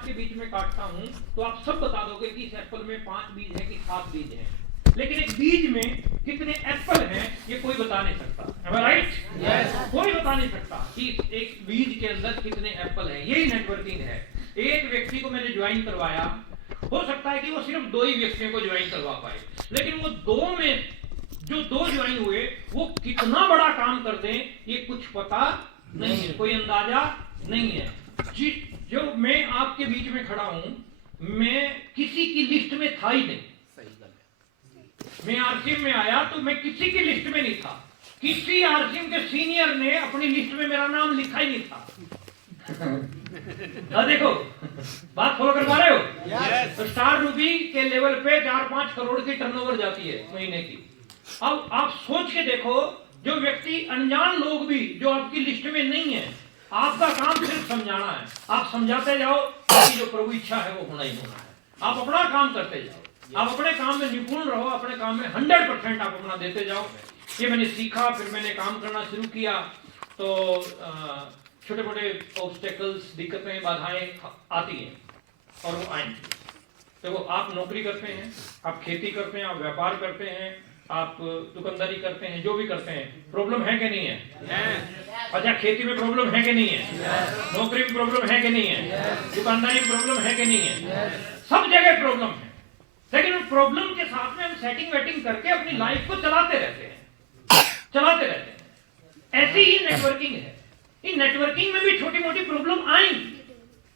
आपके बीच में काटता हूं तो आप सब बता दोगे कि इस एप्पल में 5 बीज है कि 7 बीज है, लेकिन एक बीज में कितने एप्पल हैं ये कोई बता नहीं सकता, राइट? कोई बता नहीं सकता कि एक बीज के अंदर कितने एप्पल हैं। यही नेटवर्किंग है। एक व्यक्ति को मैंने ज्वाइन करवाया, हो सकता है कि वो सिर्फ 2 ही व्यक्तियों को ज्वाइन करवा पाए, लेकिन वो 2 में जो 2 ज्वाइन हुए वो कितना बड़ा काम कर दें ये कुछ पता नहीं है, कोई अंदाजा नहीं है। जो मैं आपके बीच में खड़ा हूं, मैं किसी की लिस्ट में था ही नहीं। मैं आरसीएम में आया तो मैं किसी की लिस्ट में नहीं था, किसी आरसीएम के सीनियर ने अपनी लिस्ट में मेरा नाम लिखा ही नहीं था। देखो बात फॉलो कर पा रहे हो? तो स्टार रूबी के लेवल पे 4-5 करोड़ की टर्नओवर जाती है महीने की। अब आप सोच के देखो, जो व्यक्ति अनजान लोग भी जो आपकी लिस्ट में नहीं है, आपका काम सिर्फ समझाना है। आप समझाते जाओ कि जो प्रभु इच्छा है वो होना ही होना है। आप अपना काम करते जाओ, आप अपने काम में निपुण रहो, अपने काम में 100% आप अपना देते जाओ। ये मैंने सीखा, फिर मैंने काम करना शुरू किया तो छोटे मोटे ऑब्स्टेकल्स, दिक्कतें, बाधाएं आती हैं और वो आएंगी। तो वो आप नौकरी करते हैं, आप खेती करते हैं, आप व्यापार करते हैं, आप दुकानदारी करते हैं, जो भी करते हैं, प्रॉब्लम है कि नहीं है? अच्छा, खेती में प्रॉब्लम है कि नहीं है? नौकरी में प्रॉब्लम है कि नहीं है? दुकानदारी में प्रॉब्लम है कि नहीं है? सब जगह प्रॉब्लम है, लेकिन उन प्रॉब्लम के साथ में हम सेटिंग वेटिंग करके अपनी लाइफ को चलाते रहते हैं। ऐसी ही नेटवर्किंग है। इन नेटवर्किंग में भी छोटी मोटी प्रॉब्लम आएंगी,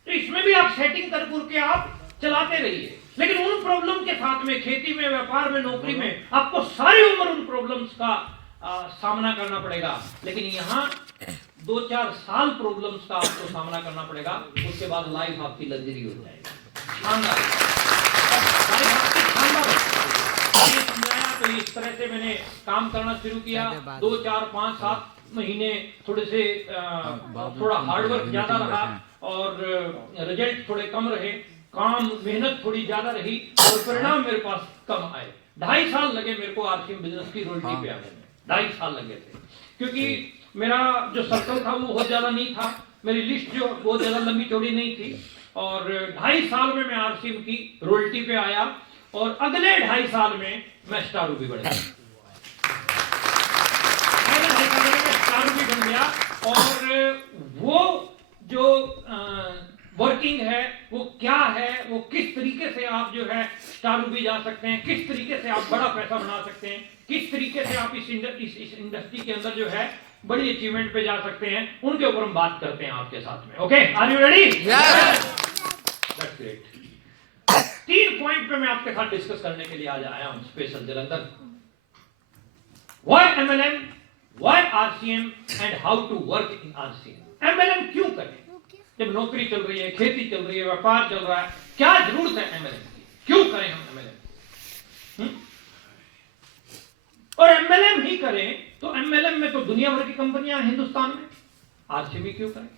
तो इसमें भी आप सेटिंग करके आप चलाते रहिए, लेकिन उन प्रॉब्लम के साथ में, खेती में, व्यापार में, नौकरी में, आपको सारी उम्र उन प्रॉब्लम्स का सामना करना पड़ेगा। लेकिन यहाँ 2-4 साल प्रॉब्लम्स का आपको सामना करना पड़ेगा, उसके बाद लाइफ आपकी लग्जरी हो जाएगी, शानदार। समझाया तो इस तरह से मैंने काम करना शुरू किया। 2, 4, 5, 7 महीने थोड़े से थोड़ा हार्डवर्क ज्यादा रहा और रिजल्ट थोड़े कम रहे, काम मेहनत थोड़ी ज्यादा रही और परिणाम मेरे पास कम आए। 2.5 साल लगे मेरे को आरसीएम बिजनेस की रॉयल्टी पे आने में, 2.5 साल लगे थे, क्योंकि मेरा जो सर्कल था वो बहुत ज्यादा नहीं था, मेरी लिस्ट जो बहुत ज्यादा लंबी चौड़ी नहीं थी, और 2.5 साल में मैं आरसीएम की रॉयल्टी पे आया और अगले 2.5 साल में मैं स्टार रूबी बन गया। बन गया और वो जो वर्किंग है वो क्या है, वो किस तरीके से आप जो है स्टार रूबी जा सकते हैं, किस तरीके से आप बड़ा पैसा बना सकते हैं, किस तरीके से आप इस इंडस्ट्री के अंदर जो है बड़ी अचीवमेंट पे जा सकते हैं, उनके ऊपर हम बात करते हैं आपके साथ में। Okay, are you ready? That's great. 3 point पे मैं आपके साथ डिस्कस करने के लिए आज आया हूं special Jalandhar. Why MLM, Why RCM and how to work in RCM? MLM क्यों करें? जब नौकरी चल रही है, खेती चल रही है, व्यापार चल रहा है, क्या जरूरत है MLM की? क्यों करें हम MLM? और MLM ही करें तो MLM में तो दुनिया भर की कंपनियां हैं हिंदुस्तान में, RCM ही क्यों करें?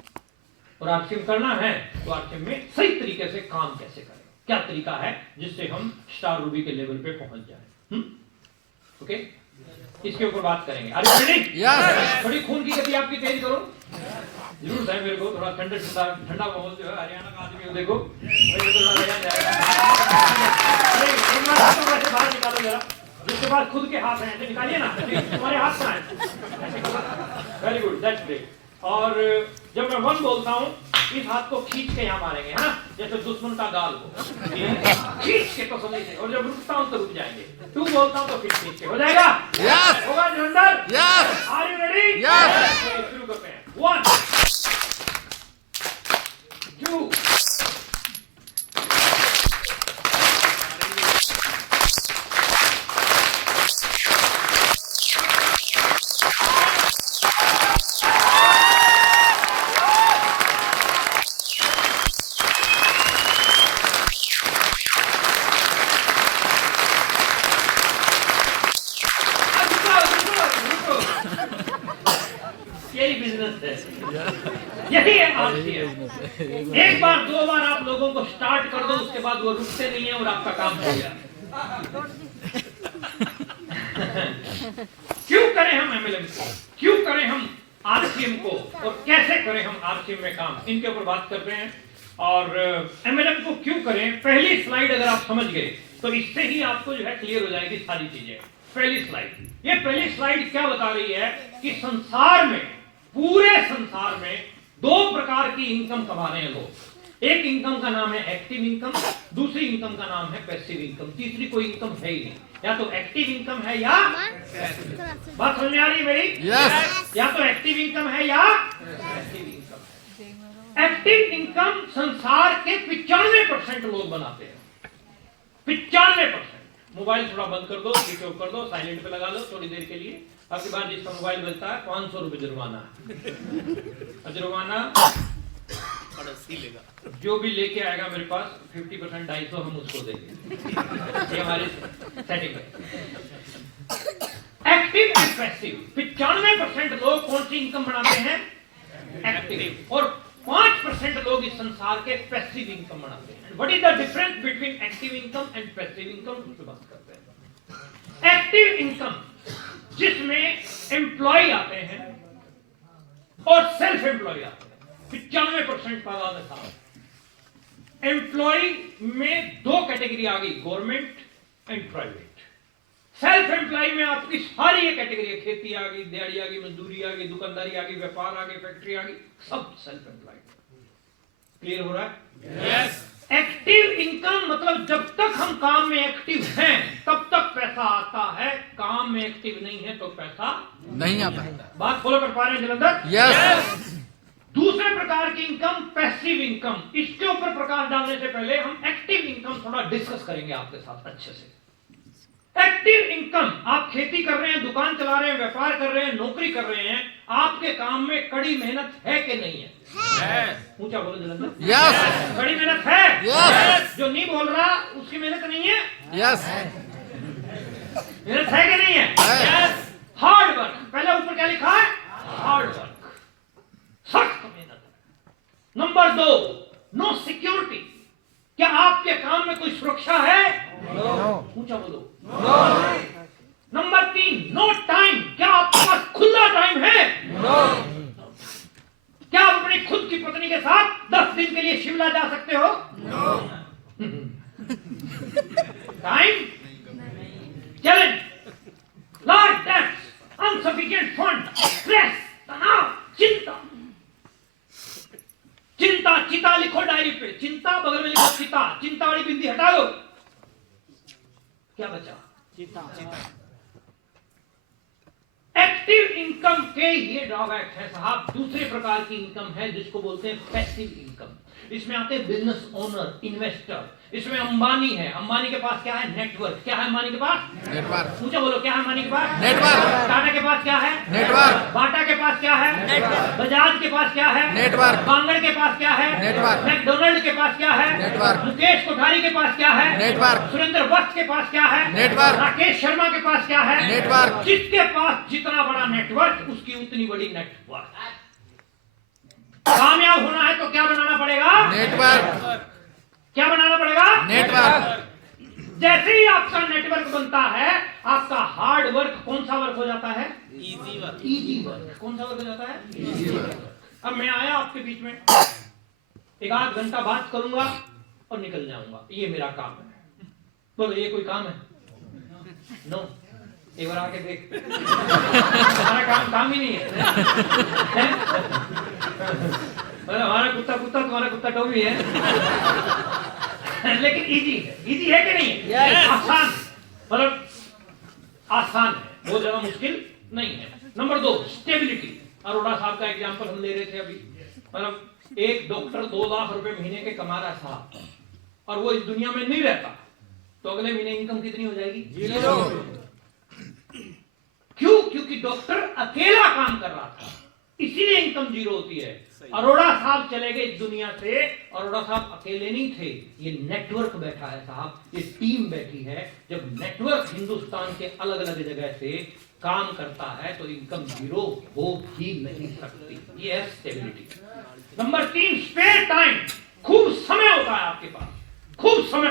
और RCM करना है तो RCM में सही तरीके से काम कैसे करें, क्या तरीका है जिससे हम स्टार रूबी के लेवल पे पहुंच जाए। ओके, इसके ऊपर बात करेंगे। अरे थोड़ी खून की गति आपकी तेज करो, जरूर है मेरे को थोड़ा ठंडा माहौल जो है, हरियाणा का आदमी हो, देखो बाहर निकालो जरा, जिसके पास खुद के हाथ हैं ऐसे निकालिए ना, तुम्हारे हाथ कहाँ हैं? Very good, that's great. और जब मैं 1 बोलता हूँ, इस हाथ को खींच के यहाँ मारेंगे, हाँ, जैसे दुश्मन का गाल को खींच के तो समझ, और जब रुकता हूँ तो रुक जाएंगे। 2 बोलता हूँ तो फिर खींच के हो जाएगा। होगा जलंधर? Are you ready? शुरू करते हैं। 1, 2, यही है RCM। एक बार 2 बार आप लोगों को स्टार्ट कर दो, उसके बाद वो रुकते नहीं है और आपका काम हो गया। क्यों करें हम MLM को, क्यों करें हम RCM को, और कैसे करें हम RCM में काम, इनके ऊपर बात करते हैं। और MLM को क्यों करें, पहली स्लाइड अगर आप समझ गए तो इससे ही आपको जो है क्लियर हो जाएगी सारी चीजें। पहली स्लाइड, ये पहली स्लाइड क्या बता रही है कि संसार में, पूरे संसार में दो प्रकार की इनकम कमा रहे हैं लोग। एक इनकम का नाम है एक्टिव इनकम, दूसरी इनकम का नाम है पैसिव इनकम, तीसरी कोई इनकम है ही नहीं। या तो एक्टिव इनकम है या बात समझ में आ रही है मेरी? yes. या तो एक्टिव इनकम है या पैसिव इनकम है। एक्टिव इनकम संसार के 95% लोग बनाते हैं, 95%। मोबाइल थोड़ा बंद कर दो, स्विच ऑफ कर दो, साइलेंट पे लगा लो थोड़ी देर के लिए। आपके बाद जिसका मोबाइल बजता है 500 रुपए जुर्माना, जुर्माना जो भी लेके आएगा मेरे पास 50% 250 हम उसको देंगे। ये हमारी सेटिंग है। एक्टिव एंड पैसिव, 95% लोग कौन सी इनकम बनाते हैं? एक्टिव। और 5% लोग इस संसार के पैसिव इनकम बनाते हैं। What is the difference between active income and passive income, उस पर बात करते हैं। एक्टिव इनकम जिसमें एम्प्लॉय आते हैं और सेल्फ एम्प्लॉय आते हैं, 95% तादाद है साहब। एम्प्लॉय में दो कैटेगरी आ गई, government and private. Self employ में आपकी सारी ये कैटेगरी है, खेती आ गई, दिहाड़ी आ गई, मजदूरी आ गई, दुकानदारी आ गई, व्यापार आ गई, फैक्ट्री आ गई, सब सेल्फ एम्प्लॉय। क्लियर हो रहा है? यस। एक्टिव इनकम मतलब जब तक हम काम में एक्टिव हैं तब तक पैसा आता है, काम में एक्टिव नहीं है तो पैसा नहीं आता। बात फॉलो कर पा रहे हैं जलंधर? यस। दूसरे प्रकार की इनकम पैसिव इनकम, इसके ऊपर प्रकाश डालने से पहले हम एक्टिव इनकम थोड़ा डिस्कस करेंगे आपके साथ अच्छे से। एक्टिव इनकम, आप खेती कर रहे हैं, दुकान चला रहे हैं, व्यापार कर रहे हैं, नौकरी कर रहे हैं, आपके काम में कड़ी मेहनत है कि नहीं है? ऊंचा बोलो जलंधर। यस। कड़ी मेहनत है? यस। जो नहीं बोल रहा उसकी मेहनत नहीं है? यस। मेहनत है कि नहीं है? यस। हार्ड वर्क, पहले ऊपर क्या लिखा है? हार्ड वर्क, सख्त मेहनत। नंबर 2, नो सिक्योरिटी, क्या आपके काम में कोई सुरक्षा है? ऊंचा बोलो। नंबर 3, नो टाइम, क्या आपके पास खुला टाइम है? क्या आप अपनी खुद की पत्नी के साथ 10 दिन के लिए शिमला जा सकते हो? Time, challenge, large debts, insufficient fund, stress, तनाव, चिंता। चिंता, चिता लिखो डायरी पे, चिंता बगल में लिखो चिता, चिंता वाली बिंदी हटा दो। क्या बचा? चिता। एक्टिव इनकम के ये ड्रॉबैक है साहब। दूसरे प्रकार की इनकम है जिसको बोलते हैं पैसिव इनकम। इसमें आते हैं बिजनेस ओनर, इन्वेस्टर। इसमें अंबानी है, अंबानी के पास क्या है? नेटवर्क। क्या है अंबानी के पास? नेटवर्क। मुझे बोलो क्या है अंबानी के पास? नेटवर्क। टाटा के पास क्या है? नेटवर्क। बाटा के पास क्या है? नेटवर्क। बजाज के पास क्या है? नेटवर्क। बांगड़ के पास क्या है? नेटवर्क। मैकडोनल्ड के पास क्या है? नेटवर्क। मुकेश कोठारी के पास क्या है? नेटवर्क। सुरेंद्र वत्स के पास क्या है? नेटवर्क। राकेश शर्मा के पास क्या है? नेटवर्क। जिसके पास जितना बड़ा नेटवर्क उसकी उतनी बड़ी नेटवर्क। कामयाब होना है तो क्या बनाना पड़ेगा? नेटवर्क। क्या बनाना पड़ेगा? नेटवर्क। जैसे ही आपका नेटवर्क बनता है, आपका हार्ड वर्क कौन सा वर्क हो जाता है? Easy work. Easy work. कौन सा वर्क हो जाता है? Easy work. अब मैं आया आपके बीच में, एक आध घंटा बात करूंगा और निकल जाऊंगा, ये मेरा काम है। बोलो ये कोई काम है? नो। एक बार आके देख, हमारा काम ही नहीं है। हमारा कुत्ता तुम्हारा कुत्ता टोमी है। लेकिन इजी है। इजी है कि नहीं है? yes. आसान, मतलब आसान है, बहुत ज्यादा मुश्किल नहीं है। Number 2, stability. अरोड़ा साहब का एग्जांपल हम ले रहे थे अभी। मतलब एक डॉक्टर 2 लाख रुपए महीने के कमा रहा साहब, और वो इस दुनिया में नहीं रहता, तो अगले महीने इनकम कितनी हो जाएगी? 0। क्यों? क्योंकि डॉक्टर अकेला काम कर रहा था, इसीलिए इनकम 0 होती है। अरोड़ा साहब चले गए इस दुनिया से, अरोड़ा साहब अकेले नहीं थे, ये नेटवर्क बैठा है साहब, ये टीम बैठी है। जब नेटवर्क हिंदुस्तान के अलग अलग जगह से काम करता है तो इनकम 0 हो ही नहीं सकती। ये है स्टेबिलिटी। Number 3, spare time. खूब समय होता है आपके पास, खूब समय।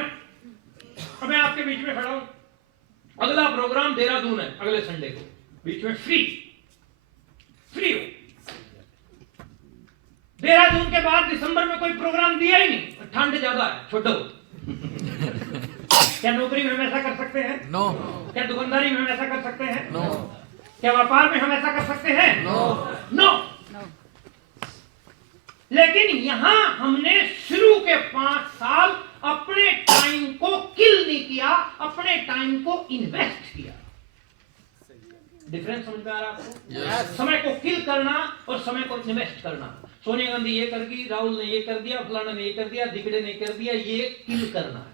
अब मैं आपके बीच में खड़ा हूं, अगला प्रोग्राम देहरादून है अगले संडे को, बीच में फ्री हो। देहरादून के बाद दिसंबर में कोई प्रोग्राम दिया ही नहीं, ठंड ज्यादा है, छोड़ो। क्या नौकरी में हम ऐसा कर सकते हैं? नो। क्या दुकानदारी में हम ऐसा कर सकते हैं? नो। क्या व्यापार में हम ऐसा कर सकते हैं? नो। लेकिन यहां हमने शुरू के 5 साल अपने टाइम को किल नहीं किया, अपने टाइम को इन्वेस्ट किया। डिफरेंस समझ में आ रहा है आपको? समय को किल करना और समय को इन्वेस्ट करना। सोनिया गांधी ये कर दी, राहुल ने ये कर दिया, फलाना ने ये कर दिया, दिगड़े ने कर दिया, ये किल करना है।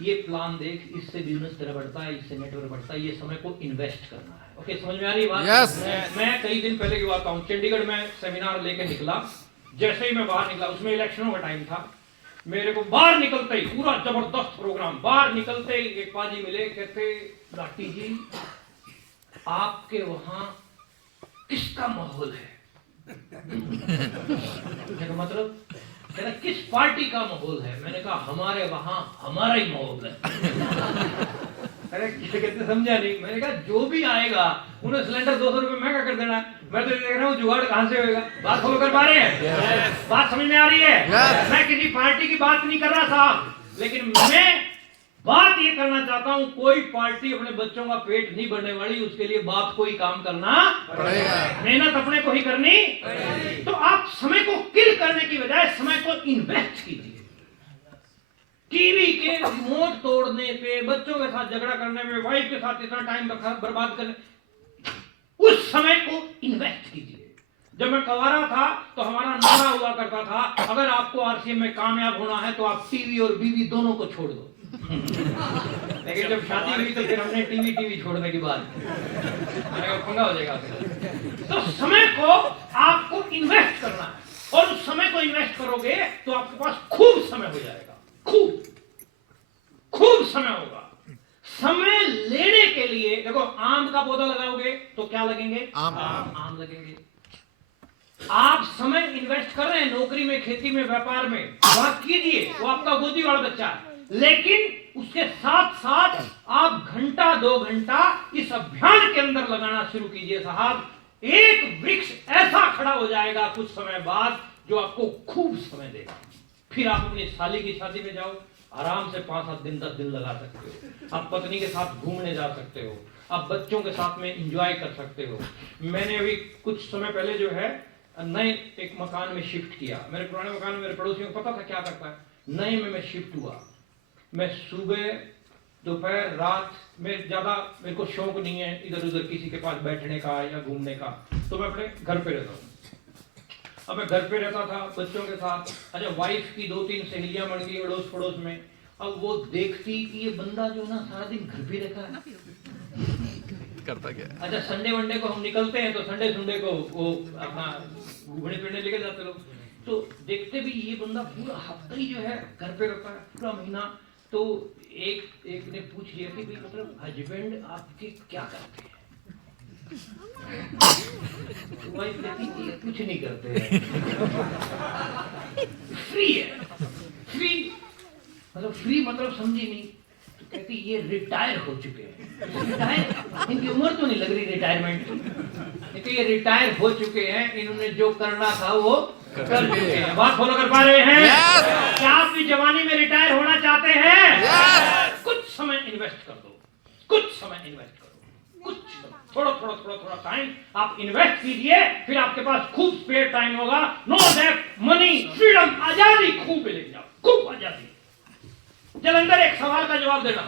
ये प्लान देख, इससे बिजनेस तेरा बढ़ता है, इससे नेटवर्क बढ़ता है, ये समय को इन्वेस्ट करना है। ओके, समझ में आ रही बात? yes. मैं कई दिन पहले की बात बताऊं, चंडीगढ़ में सेमिनार लेके निकला। जैसे ही मैं बाहर निकला, उसमें इलेक्शनों का टाइम था, मेरे को बाहर निकलते ही पूरा जबरदस्त प्रोग्राम, बाहर निकलते ही एक पाजी मिले, कहते लाठी जी आपके वहां किसका माहौल है? मतलब कहना किस पार्टी का माहौल है? मैंने कहा हमारे वहां हमारा ही माहौल है। अरे कहते समझा नहीं। मैंने कहा जो भी आएगा उन्हें सिलेंडर 200 रुपए महंगा कर देना। मैं तो देख रहा हूँ जुगाड़ कहां से होगा। बात फॉलो कर पा रहे हैं? बात समझ में आ रही है? मैं किसी पार्टी की बात नहीं कर रहा साहब, लेकिन मैं बात ये करना चाहता हूं, कोई पार्टी अपने बच्चों का पेट नहीं भरने वाली, उसके लिए बाप को ही काम करना पड़ेगा, मेहनत अपने को ही करनी पड़ेगी। तो आप समय को किल करने की बजाय समय को इन्वेस्ट कीजिए। टीवी के रिमोट तोड़ने पे, बच्चों के साथ झगड़ा करने में, वाइफ के साथ इतना टाइम बर्बाद करने, उस समय को इन्वेस्ट कीजिए। जब मैं कवारा था तो हमारा नारा हुआ करता था, अगर आपको आरसीएम में कामयाब होना है तो आप टीवी और बीवी दोनों को छोड़ दो। लेकिन जब शादी हुई तो फिर हमने टीवी छोड़ने की बात, पंगा हो जाएगा। तो समय को आपको इन्वेस्ट करना है, और उस समय को इन्वेस्ट करोगे तो आपके पास खूब समय हो जाएगा, खूब समय होगा। समय लेने के लिए देखो, आम का पौधा लगाओगे तो क्या लगेंगे? आम लगेंगे। आप समय इन्वेस्ट कर रहे हैं नौकरी में, खेती में, व्यापार में, बात कीजिए, वो आपका गोदी वाला बच्चा है। लेकिन उसके साथ साथ आप घंटा 2 घंटा इस अभियान के अंदर लगाना शुरू कीजिए साहब। एक वृक्ष ऐसा खड़ा हो जाएगा कुछ समय बाद जो आपको खूब समय देगा। फिर आप अपनी साली की शादी में जाओ, आराम से 5-7 दिन 10 दिन लगा सकते हो। आप पत्नी के साथ घूमने जा सकते हो, आप बच्चों के साथ में एंजॉय कर सकते हो। मैंने अभी कुछ समय पहले जो है नए एक मकान में शिफ्ट किया। मेरे पुराने मकान में मेरे पड़ोसियों को पता था क्या करता है। नए में मैं शिफ्ट हुआ, मैं सुबह दोपहर रात में ज्यादा मेरे को शौक नहीं है इधर उधर किसी के पास बैठने का या घूमने का, तो मैं अपने घर पे रहता हूँ। अब मैं घर पे रहता था बच्चों के साथ। अच्छा, वाइफ की 2-3 सहेलियां बन गई अड़ोस पड़ोस में। अब वो देखती कि ये बंदा जो ना सारा दिन घर पे रहता है, करता क्या? अच्छा, संडे वनडे को हम निकलते हैं तो संडे संडे को वो अपना घूमने फिरने लेके जाते लोग। तो देखते भी ये बंदा पूरा हफ्ता ही जो है घर पे रहता है, पूरा महीना। तो एक ने पूछ लिया कि भाई मतलब हस्बैंड आपके क्या करते हैं? तो वाइफ कहती कि कुछ नहीं करते हैं, फ्री है। फ्री मतलब समझी नहीं। तो कहती ये रिटायर हो चुके हैं। रिटायर, इनकी उम्र तो नहीं लग रही रिटायरमेंट की, तो ये रिटायर हो चुके हैं, इन्होंने जो करना था वो कर चुके हैं। बात फॉलो कर पा रहे हैं? क्या आप भी जवानी में रिटायर होना चाहते हैं? कुछ समय इन्वेस्ट कर दो, कुछ समय इन्वेस्ट करो, कुछ थोड़ा टाइम आप इन्वेस्ट कीजिए, फिर आपके पास खूब स्पेयर टाइम होगा। नो डेट, मनी, फ्रीडम, आजादी खूब मिलेगी, खूब आजादी। जलंधर एक सवाल का जवाब देना।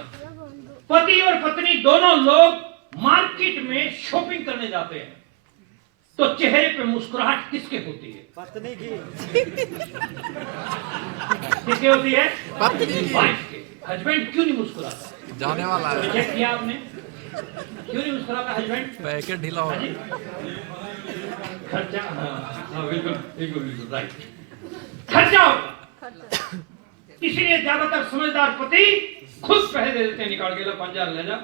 पति और पत्नी दोनों लोग मार्केट में शॉपिंग करने जाते हैं, तो चेहरे पे मुस्कुराहट किसके होती है? पत्नी की। किसके होती है? पत्नी की। वाइफ के। हस्बैंड क्यों नहीं मुस्कुराता? जाने वाला है। चेक किया आपने? क्यों नहीं मुस्कुराता हस्बैंड? पैकेट ढीला हो। खर्चा, हाँ बिल्कुल राइट, खर्चा होगा। इसीलिए ज्यादातर समझदार पति खुद पैसे दे देते, निकाल के लो 5,000 ले जा।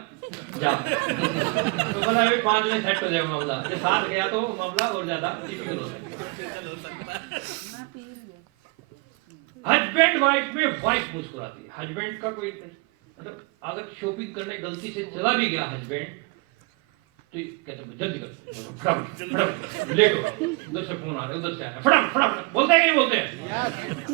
तो बोला 5 में सेट हो जाएगा मामला। ये 7 गया तो मामला और ज्यादा डिफिकल्ट हो सकता है। हस्बैंड वाइफ में वाइफ मुस्कुराती है, हस्बैंड का कोई मतलब अगर शॉपिंग करने गलती से चला भी गया हस्बैंड, तो कहते जल्दी कर, फटाफट लेट हो, उधर से फोन आ रहा है, उधर से आ रहा है, फटाफट फटाफट बोलते हैं कि नहीं बोलते हैं?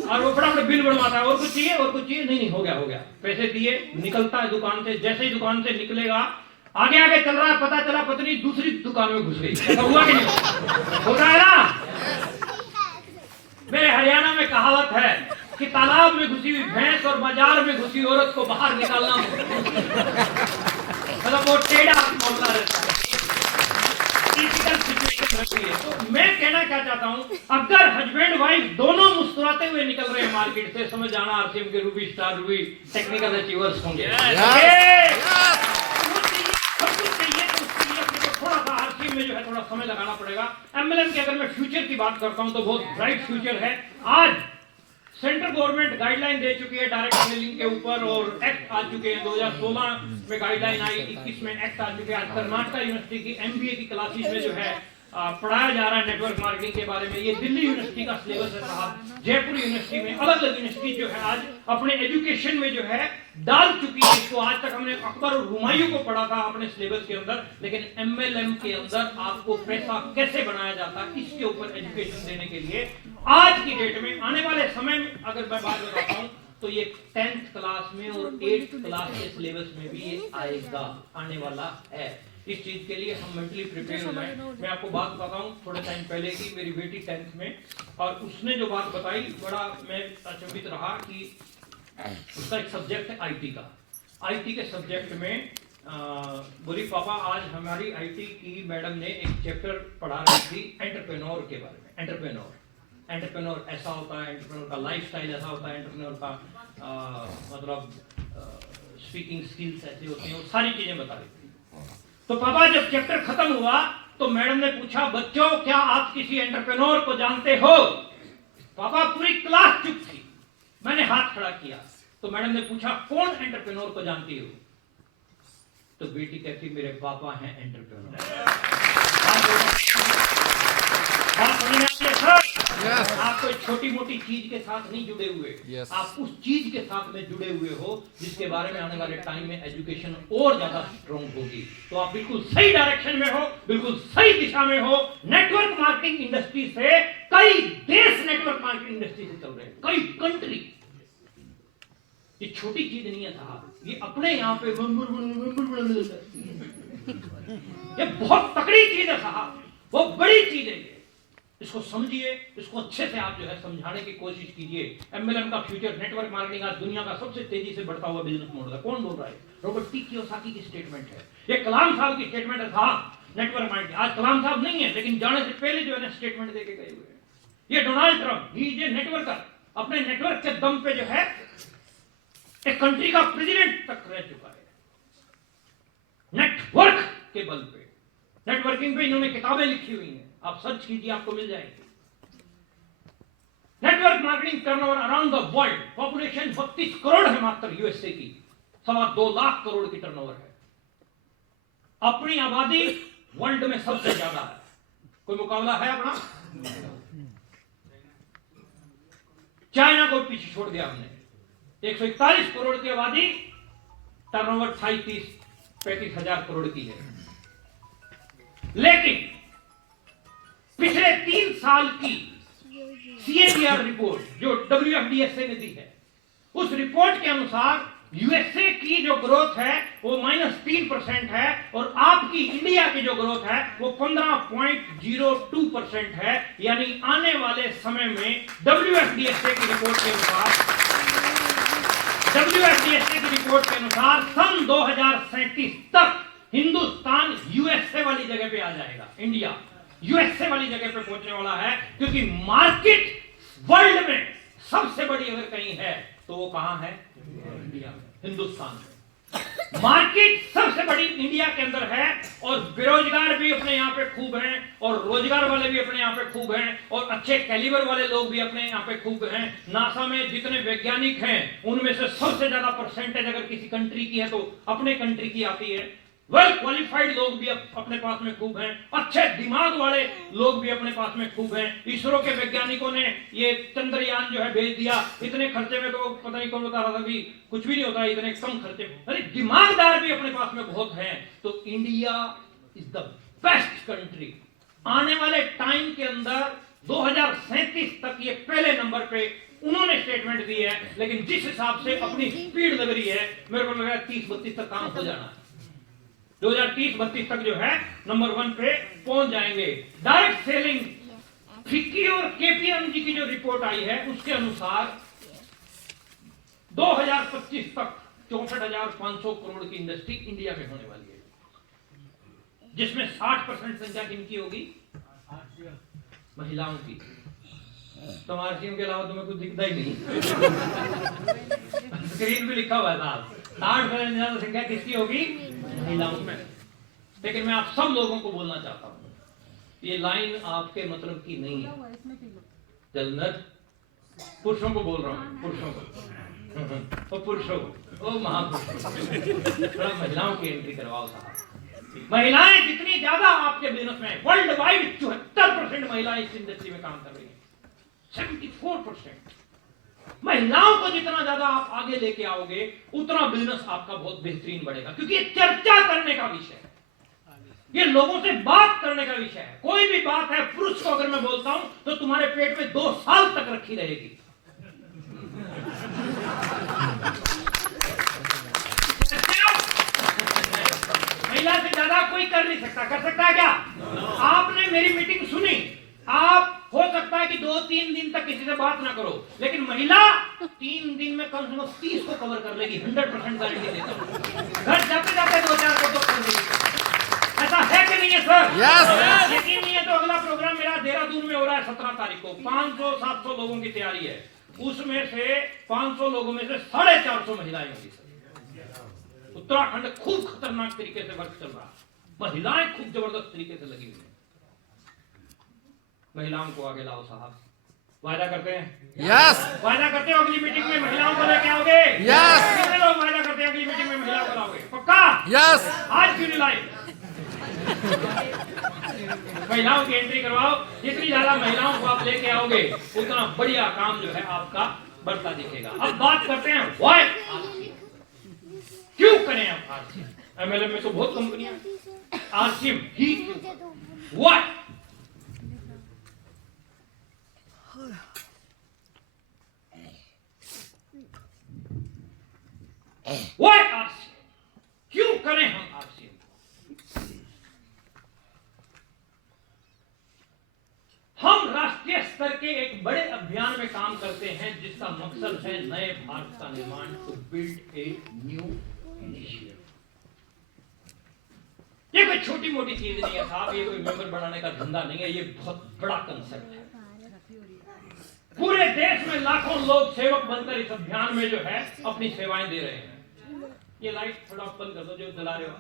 और वो फटाफट बिल बनवाता है, और कुछ चाहिए और कुछ चाहिए, नहीं हो गया, पैसे दिए, निकलता है दुकान से। जैसे ही दुकान से निकलेगा, आगे आगे चल रहा है, पता चला पत्नी दूसरी दुकान में घुस गई। ऐसा हुआ कि नहीं होता है ना? मेरे हरियाणा में कहावत है कि तालाब में घुसी हुई भैंस और बाजार में घुसी औरत को बाहर निकालना, मतलब वो टेढ़ा मामला रहता है। तो मैं कहना क्या चाहता हूं, अगर हस्बैंड वाइफ दोनों मुस्कुराते हुए निकल रहे हैं मार्केट से, समझ जाना आरसीएम के Ruby star Ruby technical achievers होंगे। थोड़ा सा आरसीएम में जो है थोड़ा समय लगाना पड़ेगा। एमएलएम की अगर मैं फ्यूचर की बात करता हूं तो बहुत ब्राइट फ्यूचर है। आज सेंट्रल गवर्नमेंट गाइडलाइन दे चुकी है डायरेक्ट मेलिंग के ऊपर, और एक्ट आ चुके हैं। 2016 में गाइडलाइन आई, 21 में एक्ट आ चुके हैं। आज कर्नाटक यूनिवर्सिटी की एमबीए की क्लासेस में जो है पढ़ाया जा रहा है नेटवर्क मार्केटिंग के बारे में। ये दिल्ली यूनिवर्सिटी का सिलेबस है साहब। जयपुर यूनिवर्सिटी में, अलग अलग यूनिवर्सिटी जो है आज अपने एजुकेशन में जो है डाल चुकी है इसको। आज तक हमने अकबर और हुमायूं को पढ़ा था अपने सिलेबस के अंदर, लेकिन एमएलएम के अंदर आपको पैसा कैसे बनाया जाता है इसके ऊपर एजुकेशन देने के लिए आज की डेट में, आने वाले समय में अगर मैं बात बताता हूं तो ये 10th क्लास में और 8th क्लास के सिलेबस में भी ये आएगा, आने वाला है। इस चीज के लिए हम मेंटली प्रिपेयर हो जाएं। मैं आपको बात बताता हूँ, थोड़े टाइम पहले की मेरी बेटी 10th में, और उसने जो बात बताई बड़ा मैं अचंभित रहा कि उसका एक सब्जेक्ट है आईटी का। आईटी के सब्जेक्ट में बोली पापा आज हमारी आईटी की मैडम ने एक चैप्टर पढ़ा रही थी एंटरप्रेन्योर के बारे में। एंटरप्रेन्योर ऐसा होता है, एंटरप्रेन्योर का लाइफस्टाइल ऐसा होता है, एंटरप्रेन्योर का मतलब स्पीकिंग स्किल्स ऐसे होते हैं, और सारी चीजें बता रही थी। तो पापा जब चैप्टर खत्म हुआ तो मैडम ने पूछा, बच्चों क्या आप किसी एंटरप्रेन्योर को जानते हो? पापा पूरी क्लास चुप थी। मैंने हाथ खड़ा किया तो मैडम ने पूछा, कौन एंटरप्रेन्योर को जानती हो? तो बेटी कहती, मेरे पापा हैं एंटरप्रेन्योर। आप कोई छोटी मोटी चीज के साथ नहीं जुड़े हुए, आप उस चीज के साथ में जुड़े हुए हो जिसके बारे में आने वाले टाइम में एजुकेशन और ज्यादा स्ट्रॉन्ग होगी। तो आप बिल्कुल सही डायरेक्शन में हो, बिल्कुल सही दिशा में हो। नेटवर्क मार्केटिंग इंडस्ट्री से कई देश नेटवर्क मार्केटिंग इंडस्ट्री से चल रहे हैं, कई कंट्री। ये छोटी चीज नहीं है साहब, ये अपने यहाँ पे ये बहुत तकड़ी चीज है साहब, बहुत बड़ी चीज है ये। इसको समझिए, इसको अच्छे से आप जो है समझाने की कोशिश कीजिए। एमएलएम का फ्यूचर, नेटवर्क मार्केटिंग आज दुनिया का सबसे तेजी से बढ़ता हुआ बिजनेस मॉडल है। कौन बोल रहा है? रॉबर्ट टी कियोसाकी की स्टेटमेंट है, ये कलाम साहब की स्टेटमेंट है साहब। नेटवर्क मार्केटिंग आज कलाम साहब नहीं है, लेकिन जाने से पहले जो है ना स्टेटमेंट देके गए हुए हैं। ये Donald Trump, he is a networker, अपने नेटवर्क के दम पे जो है एक कंट्री का प्रेसिडेंट तक रह चुका है, नेटवर्क के बल पे। नेटवर्किंग पे इन्होंने किताबें लिखी हुई हैं, आप सर्च कीजिए आपको मिल जाएगी। Network marketing turnover around the world, population 32 crore है मात्र यूएसए की, 2.25 लाख करोड़ की टर्नओवर है। अपनी आबादी वर्ल्ड में सबसे ज्यादा है, कोई मुकाबला है अपना? चाइना को पीछे छोड़ दिया हमने, 141 करोड़ की आबादी, टर्नओवर 35 हजार करोड़ की है। लेकिन पिछले 3 साल की CAGR रिपोर्ट जो WFDSA ने दी है, उस रिपोर्ट के अनुसार यूएसए की जो ग्रोथ है वो -3% है, और आपकी इंडिया की जो ग्रोथ है वो 15.02% है। यानी आने वाले समय में WFDSA की रिपोर्ट के अनुसार सन 2037 तक हिंदुस्तान यूएसए वाली जगह पे आ जाएगा। इंडिया यूएसए वाली जगह पे पहुंचने वाला है, क्योंकि मार्केट वर्ल्ड में सबसे बड़ी अगर कहीं है तो वो कहां है? इंडिया में, हिंदुस्तान में। मार्केट सबसे बड़ी इंडिया के अंदर है, और बेरोजगार भी अपने यहाँ पे खूब हैं, और रोजगार वाले भी अपने यहाँ पे खूब हैं, और अच्छे कैलिबर वाले लोग भी अपने यहाँ पे खूब हैं। नासा में जितने वैज्ञानिक हैं उनमें से सबसे ज्यादा परसेंटेज अगर किसी कंट्री की है तो अपने कंट्री की आती है। वेल क्वालिफाइड लोग भी अपने पास में खूब हैं, अच्छे दिमाग वाले लोग भी अपने पास में खूब हैं। इसरो के वैज्ञानिकों ने ये चंद्रयान जो है भेज दिया, इतने खर्चे में, तो पता नहीं कौन बता रहा था कि कुछ भी नहीं होता इतने कम खर्चे में। अरे दिमागदार भी अपने पास में बहुत हैं। तो India is the best country. आने वाले टाइम के अंदर 2037 तक ये पहले नंबर पे उन्होंने स्टेटमेंट दी है, लेकिन जिस हिसाब से अपनी स्पीड लग रही है, मेरे को लग रहा है 30-32 तक काम हो जाना है। 2030-32 तक जो है नंबर 1 पे पहुंच जाएंगे। डायरेक्ट सेलिंग फिक्की और केपीएमजी की जो रिपोर्ट आई है उसके अनुसार 2025 तक 64,500 करोड़ की इंडस्ट्री इंडिया में होने वाली है, जिसमें 60% संख्या किनकी होगी? महिलाओं की। तो आरसीएम के अलावा तुम्हें कुछ दिखता ही नहीं। स्क्रीन पे लिखा हुआ है साहब, 60% ज्यादा संख्या किसकी होगी? महिलाओं में। लेकिन मैं आप सब लोगों को बोलना चाहता हूं, ये लाइन आपके मतलब की नहीं है। जन्नत पुरुषों को बोल रहा हूं, पुरुषों को, पुरुषों को, ओ महापुरुषों, थोड़ा महिलाओं की एंट्री करवाओ साहब। महिलाएं जितनी ज्यादा आपके बिजनेस में, वर्ल्ड वाइड 74% महिलाएं इस इंडस्ट्री में काम कर रही है, 74%। महिलाओं को जितना ज्यादा आप आगे लेके आओगे उतना बिजनेस आपका बहुत बेहतरीन बढ़ेगा, क्योंकि ये चर्चा करने का विषय है, ये लोगों से बात करने का विषय है। कोई भी बात है, पुरुष को अगर मैं बोलता हूं तो तुम्हारे पेट में 2 साल तक रखी रहेगी। महिला से ज्यादा कोई कर नहीं सकता। कर सकता है क्या? आपने मेरी मीटिंग सुनी, आप हो सकता है कि 2-3 दिन तक किसी से बात ना करो, लेकिन महिला 3 दिन में कम से कम 30 को कवर कर लेगी, 100% गारंटी देता हूं। घर जाते जाते 2-4 को तो कर लेगी। ऐसा है कि नहीं है सर? Yes. यकीन नहीं है तो अगला प्रोग्राम मेरा देहरादून में हो रहा है 17 तारीख को। 500-700 लोगों की तैयारी है, उसमें से 500 लोगों में से 450 महिलाएं होंगी सर। उत्तराखंड खूब खतरनाक तरीके से वर्क चल रहा है, महिलाएं खूब जबरदस्त तरीके से लगी हुई है। महिलाओं को आगे लाओ साहब, वायदा करते हैं? यस वायदा करते हो अगली मीटिंग में महिलाओं को लेके आओगे? यस कितने लोग वायदा करते हैं अगली मीटिंग में महिलाओं को लाओगे? पक्का? यस आज क्यों नहीं लाए? महिलाओं की एंट्री करवाओ। जितनी ज्यादा महिलाओं को आप लेके आओगे उतना बढ़िया काम जो है आपका बढ़ता दिखेगा। अब बात करते हैं व्हाई क्यों करें आप आरसीएम। एमएलएम में तो बहुत कंपनियां, आरसीएम ही क्यों? व्हाई? Why RCM? क्यों करें हम आरसीएम? हम राष्ट्रीय स्तर के एक बड़े अभियान में काम करते हैं जिसका मकसद है नए भारत का निर्माण, to build a new nation. ये कोई छोटी मोटी चीज नहीं है साहब, ये कोई मेंबर बढ़ाने का धंधा नहीं है, ये बहुत बड़ा कंसेप्ट है। पूरे देश में लाखों लोग सेवक बनकर इस अभियान में जो है अपनी सेवाएं दे रहे हैं। ये लाइट थोड़ा बंद कर दो जो जला रहे हो।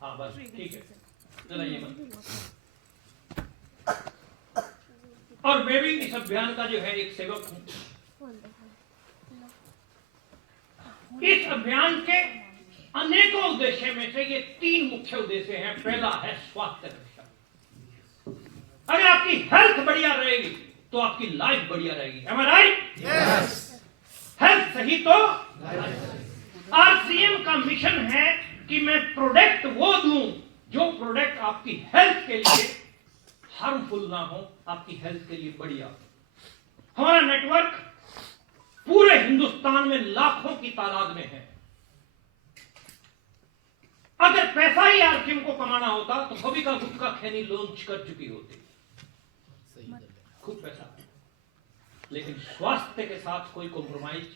हाँ बस ठीक है, जलाइए बंद। और मैं भी इस अभियान का जो है एक सेवक हूं। इस अभियान के अनेकों उद्देश्य में से ये 3 मुख्य उद्देश्य हैं। पहला है स्वास्थ्य रक्षा। अगर आपकी हेल्थ बढ़िया रहेगी तो आपकी लाइफ बढ़िया रहेगी। Am I right? Yes health सही तो आरसीएम का मिशन है कि मैं प्रोडक्ट वो दूं जो प्रोडक्ट आपकी हेल्थ के लिए हार्मफुल ना हो, आपकी हेल्थ के लिए बढ़िया। हमारा नेटवर्क पूरे हिंदुस्तान में लाखों की तादाद में है। अगर पैसा ही आरसीएम को कमाना होता तो कभी का गुटखा खैनी लॉन्च कर चुकी होती, खूब पैसा। लेकिन स्वास्थ्य के साथ कोई कॉम्प्रोमाइज।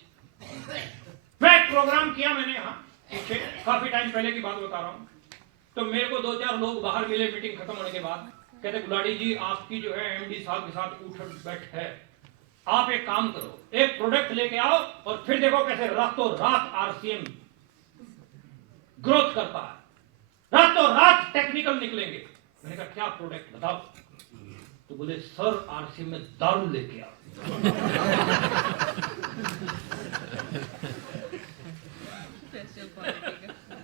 मैं एक प्रोग्राम किया मैंने यहाँ पीछे, काफी टाइम पहले की बात बता रहा हूँ। तो मेरे को 2-4 लोग बाहर मिले मीटिंग खत्म होने के बाद, कहते गुलाटी जी आपकी जो है एमडी साहब के साथ उठक बैठ है, आप एक काम करो, एक प्रोडक्ट लेके आओ और फिर देखो कैसे रातों रात आरसीएम ग्रोथ करता है, रातों रात टेक्निकल निकलेंगे। मैंने कहा क्या प्रोडक्ट बताओ? तो बोले सर आरसीएम में दारू लेके आओ।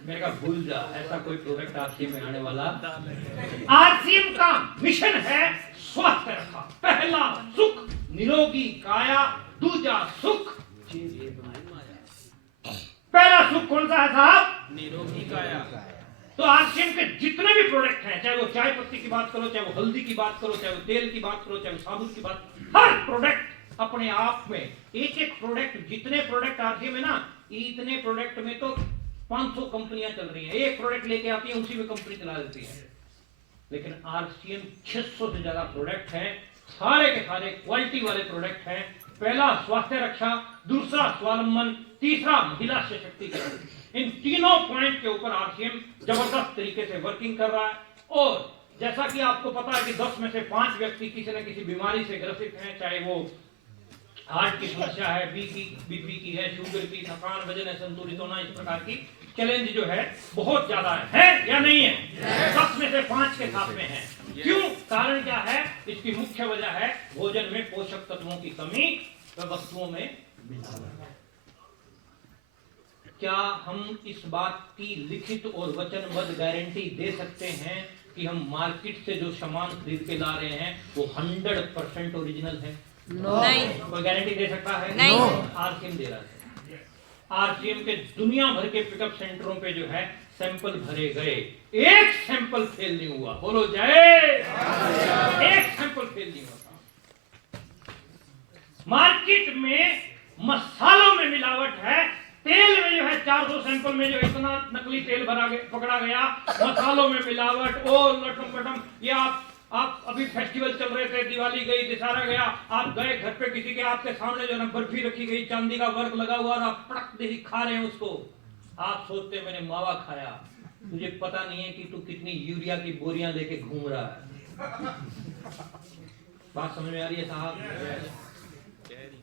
मैंने कहा भूल जा, ऐसा कोई प्रोडक्ट आरसीएम में आने वाला। आरसीएम का मिशन है स्वास्थ्य रखा। पहला सुख निरोगी काया, दूजा सुख। पहला सुख कौन सा है साहब? निरोगी काया। तो आरसीएम के जितने भी प्रोडक्ट हैं, चाहे वो चाय पत्ती की बात करो, चाहे वो हल्दी की बात करो, चाहे वो तेल की बात करो, चाहे वो साबुन की बात, हर प्रोडक्ट अपने आप में एक एक प्रोडक्ट, जितने प्रोडक्ट आरसीएम है ना, इतने प्रोडक्ट में तो 500 कंपनियां चल रही हैं, एक प्रोडक्ट लेके आती है, उसी में कंपनी चला देती है। लेकिन आरसीएम 600 से ज्यादा प्रोडक्ट हैं, सारे के सारे क्वालिटी वाले प्रोडक्ट हैं। पहला स्वास्थ्य रक्षा, दूसरा स्वावलंबन, तीसरा महिला सशक्तिकरण। इन तीनों पॉइंट के ऊपर आरसीएम जबरदस्त तरीके से वर्किंग कर रहा है। और जैसा कि आपको पता है कि 10 में से 5 व्यक्ति किसी न किसी बीमारी से ग्रसित हैं, चाहे वो हार्ट की समस्या है, बीपी की है, शुगर की, थकान, वजन संतुलित होना, इस प्रकार की चैलेंज जो है बहुत ज्यादा है या नहीं है? 10 में से 5 के साथ में है। क्यों? कारण क्या है? इसकी मुख्य वजह है भोजन में पोषक तत्वों की कमी व वस्तुओं में मिलावट। क्या हम इस बात की लिखित और वचनबद्ध गारंटी दे सकते हैं कि हम मार्केट से जो सामान खरीद के ला रहे हैं वो 100% ओरिजिनल है? नहीं। कोई गारंटी दे सकता है? नहीं। आरसीएम दे रहा है। आरसीएम के दुनिया भर के पिकअप सेंटरों पे जो है सैंपल भरे गए, एक सैंपल फेल नहीं हुआ। बोलो जय। एक सैंपल फेल नहीं हुआ। मार्केट में मसालों में मिलावट है, तेल में जो है 400 सैंपल में जो इतना नकली तेल पकड़ा गया, मसालों में मिलावट और लटम पटम। ये आप अभी फेस्टिवल चल रहे थे, दिवाली गई, दशहरा गया, आप गए घर पे किसी के, आपके सामने जो है बर्फी रखी गई, चांदी का वर्क लगा हुआ, और आप पटक दे खा रहे हैं उसको। आप सोचते मैंने मावा खाया, तुझे पता नहीं है कि तू कितनी यूरिया की बोरियां लेके घूम रहा है। बात समझ में आ रही है साहब?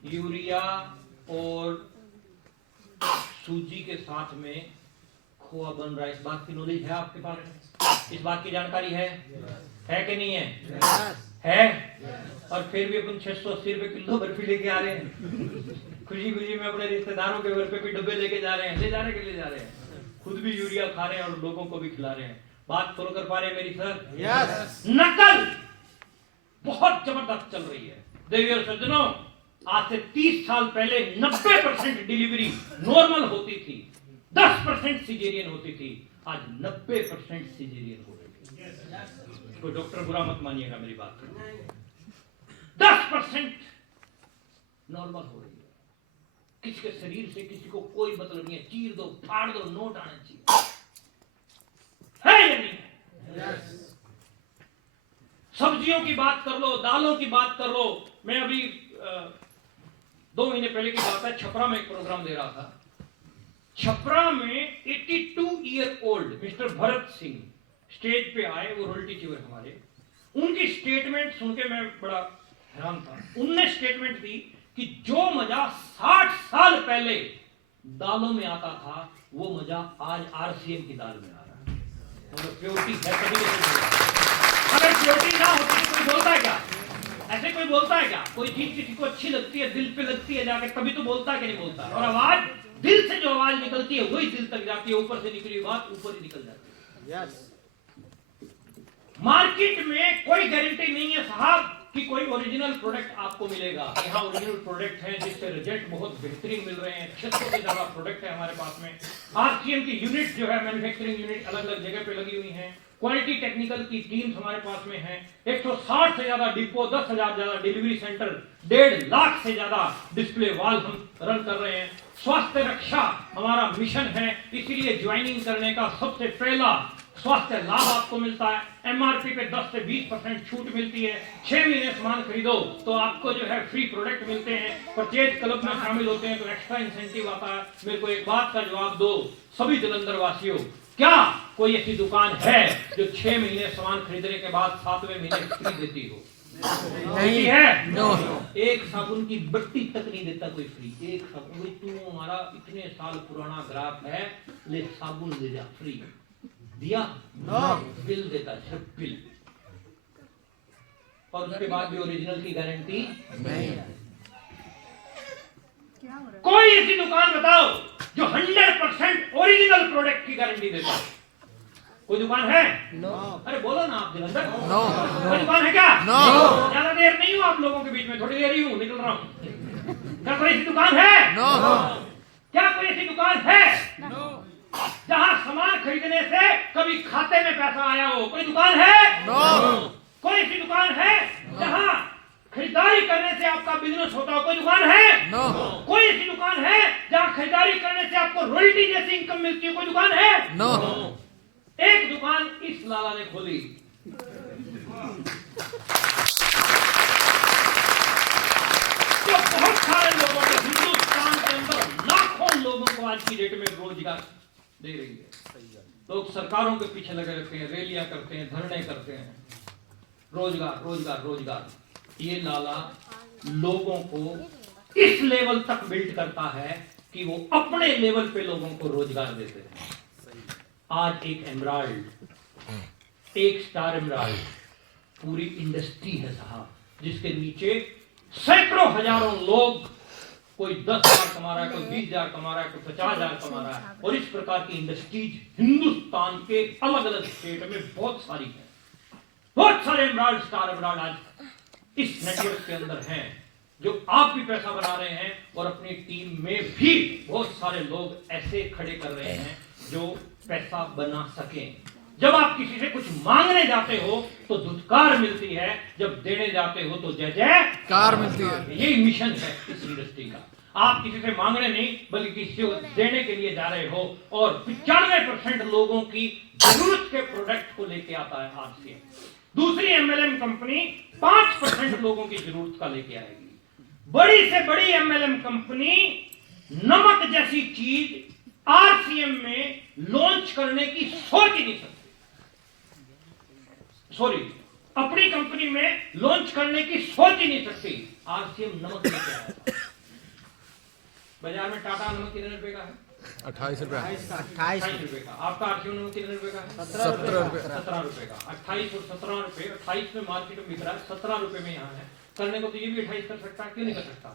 यूरिया और सूजी के साथ में खोआ बन रहा है, इस बात की नॉलेज है आपके पास? इस बात की जानकारी है कि नहीं है? है। और फिर भी अपन 680 रुपए किलो बर्फी लेके आ रहे हैं, खुशी खुशी में अपने रिश्तेदारों के घर पे भी डब्बे लेके जा रहे हैं। ले जा रहे हैं, खुद भी यूरिया खा रहे हैं और लोगों को भी खिला रहे हैं। बात फॉलो कर पा रहे हैं मेरी सर? यस। नकल बहुत जबरदस्त चल रही है देवी और सज्जनों। आज से 30 साल पहले 90% डिलीवरी नॉर्मल होती थी, 10% सिजेरियन होती थी, आज 90% सिजेरियन हो रही है। कोई डॉक्टर बुरा मत मानिएगा मेरी बात। 10% नॉर्मल हो रही है। किसी के शरीर से किसी को कोई मतलब नहीं है, चीर दो, फाड़ दो, नोट आना चाहिए, है या नहीं है? सब्जियों की बात कर लो, दालों की बात कर लो। मैं अभी 2 महीने पहले की बात है, छपरा में एक प्रोग्राम दे रहा था। छपरा में 82 year old mister Bharat Singh stage पे आए, वो रॉयल्टी चीवर हमारे। उनकी स्टेटमेंट सुन के मैं बड़ा हैरान था। उनने स्टेटमेंट दी कि जो मजा 60 साल पहले दालों में आता था, वो मजा आज आरसीएम की दाल में आ रहा है। मतलब प्योरिटी है तभी। अगर प्योरिटी ना होती तो कोई बोलता है क्या? ऐसे कोई बोलता है क्या? कोई चीज किसी को अच्छी लगती है, दिल पे लगती है जाके, तभी तो बोलता है कि नहीं बोलता? और आवाज, दिल से जो आवाज निकलती है वही दिल तक जाती है, ऊपर से निकली बात ऊपर ही निकल जाती है। यस। मार्केट में कोई गारंटी नहीं है साहब कि कोई ओरिजिनल प्रोडक्ट आपको मिलेगा। यहाँ ओरिजिनल प्रोडक्ट हैं जिससे रिजल्ट बहुत बेहतरीन मिल रहे हैं। 600 से ज्यादा प्रोडक्ट है हमारे पास में। आरसीएम की यूनिट जो है, मैन्युफैक्चरिंग यूनिट अलग अलग जगह पे लगी हुई हैं। क्वालिटी टेक्निकल की टीम्स हमारे पास में है। 160 से ज्यादा डिपो, 10,000 ज्यादा डिलीवरी सेंटर, 1.5 लाख से ज्यादा डिस्प्ले वॉल हम रन कर रहे हैं। स्वास्थ्य रक्षा हमारा मिशन है, इसीलिए ज्वाइनिंग करने का सबसे पहला स्वास्थ्य लाभ आपको मिलता है। एमआरपी पे 10 से 20% छूट मिलती है। 6 महीने सामान खरीदो तो आपको जो है फ्री प्रोडक्ट मिलते हैं। परचेज क्लब में शामिल होते हैं तो एक्स्ट्रा इंसेंटिव आता है। मेरे को एक बात का जवाब दो सभी जलंधर वासियों, क्या कोई ऐसी दुकान है जो 6 महीने सामान खरीदने के बाद 7वें महीने फ्री देती हो? नहीं है। नो। एक साबुन की बट्टी तक नहीं देता कोई फ्री। एक साबुन, तू हमारा इतने साल पुराना ग्राहक है, ले साबुन ले जा फ्री। दिया? नो। बिल देता, सिर्फ बिल। और उसके बाद भी ओरिजिनल की गारंटी नहीं। कोई ऐसी दुकान बताओ जो 100% ओरिजिनल प्रोडक्ट की गारंटी देता है? कोई दुकान है? नो। अरे बोलो ना आप जलंधर। नो। कोई दुकान है क्या? नो। ज्यादा देर नहीं हूँ आप लोगों के बीच में, थोड़ी देर ही हूँ, निकल रहा हूँ। क्या कोई ऐसी दुकान है? नो। क्या कोई ऐसी दुकान है? नो। जहां सामान खरीदने से कभी कभी खाते में पैसा आया हो? कोई दुकान है? नो। कोई ऐसी दुकान है जहां खरीदारी करने से आपका बिजनेस होता हो? कोई दुकान है? नो। कोई ऐसी दुकान है जहां खरीदारी करने से आपको रॉयल्टी जैसी इनकम मिलती है? कोई दुकान है? नो। एक दुकान इस लाला ने खोली। तो बहुत सारे लोगों को, हिंदुस्तान के अंदर लाखों लोगों को आज की डेट में रोजगार दे रही है। लोग सरकारों के पीछे लगे रहते हैं, रैलियां करते हैं, धरने करते हैं, रोजगार रोजगार रोजगार। ये लाला लोगों को इस लेवल तक बिल्ड करता है कि वो अपने लेवल पे लोगों को रोजगार देते हैं। आज एक एमराल्ड, एक स्टार एमराल्ड पूरी इंडस्ट्री है साहब, जिसके नीचे सैकड़ों हजारों लोग, कोई 10,000 कमा रहा है, कोई 20,000 कमा रहा है, कोई 50,000 कमा रहा है। और इस प्रकार की इंडस्ट्रीज हिंदुस्तान के अलग अलग स्टेट में बहुत सारी है। बहुत सारे एमराल्ड, स्टार एमराल्ड आज इस नेटवर्क के अंदर हैं, जो आप भी पैसा बना रहे हैं और अपनी टीम में भी बहुत सारे लोग ऐसे खड़े कर रहे हैं जो पैसा बना सकें। जब आप किसी से कुछ मांगने जाते हो तो धुतकार मिलती है, जब देने जाते हो तो जय कार मिलती है। यही मिशन है इस इंडस्ट्री का। आप किसी से मांगने नहीं बल्कि किसी को देने के लिए जा रहे हो, और 95% लोगों की जरूरत के प्रोडक्ट को लेके आता है आरसीएम। दूसरी एमएलएम कंपनी 5% लोगों की जरूरत का लेके आएगी। बड़ी से बड़ी एमएलएम कंपनी नमक जैसी चीज आरसीएम में लॉन्च करने की सोच ही नहीं सकती। सॉरी, अपनी कंपनी में लॉन्च करने की सोच ही नहीं सकती। आरसीएम नमक लेके आया। बाजार में टाटा नमक कितने रुपए का है? 28 रुपए। 28 रुपए का। आपका आरसीएम नमक कितने रुपए का है? 17 रुपए। 17 रुपए का। 28 और 17 रुपए। 28 में मार्केट में बिक रहा है, 17 रुपए में यहाँ है। करने को तो ये भी 28 कर सकता है, क्यों नहीं कर सकता?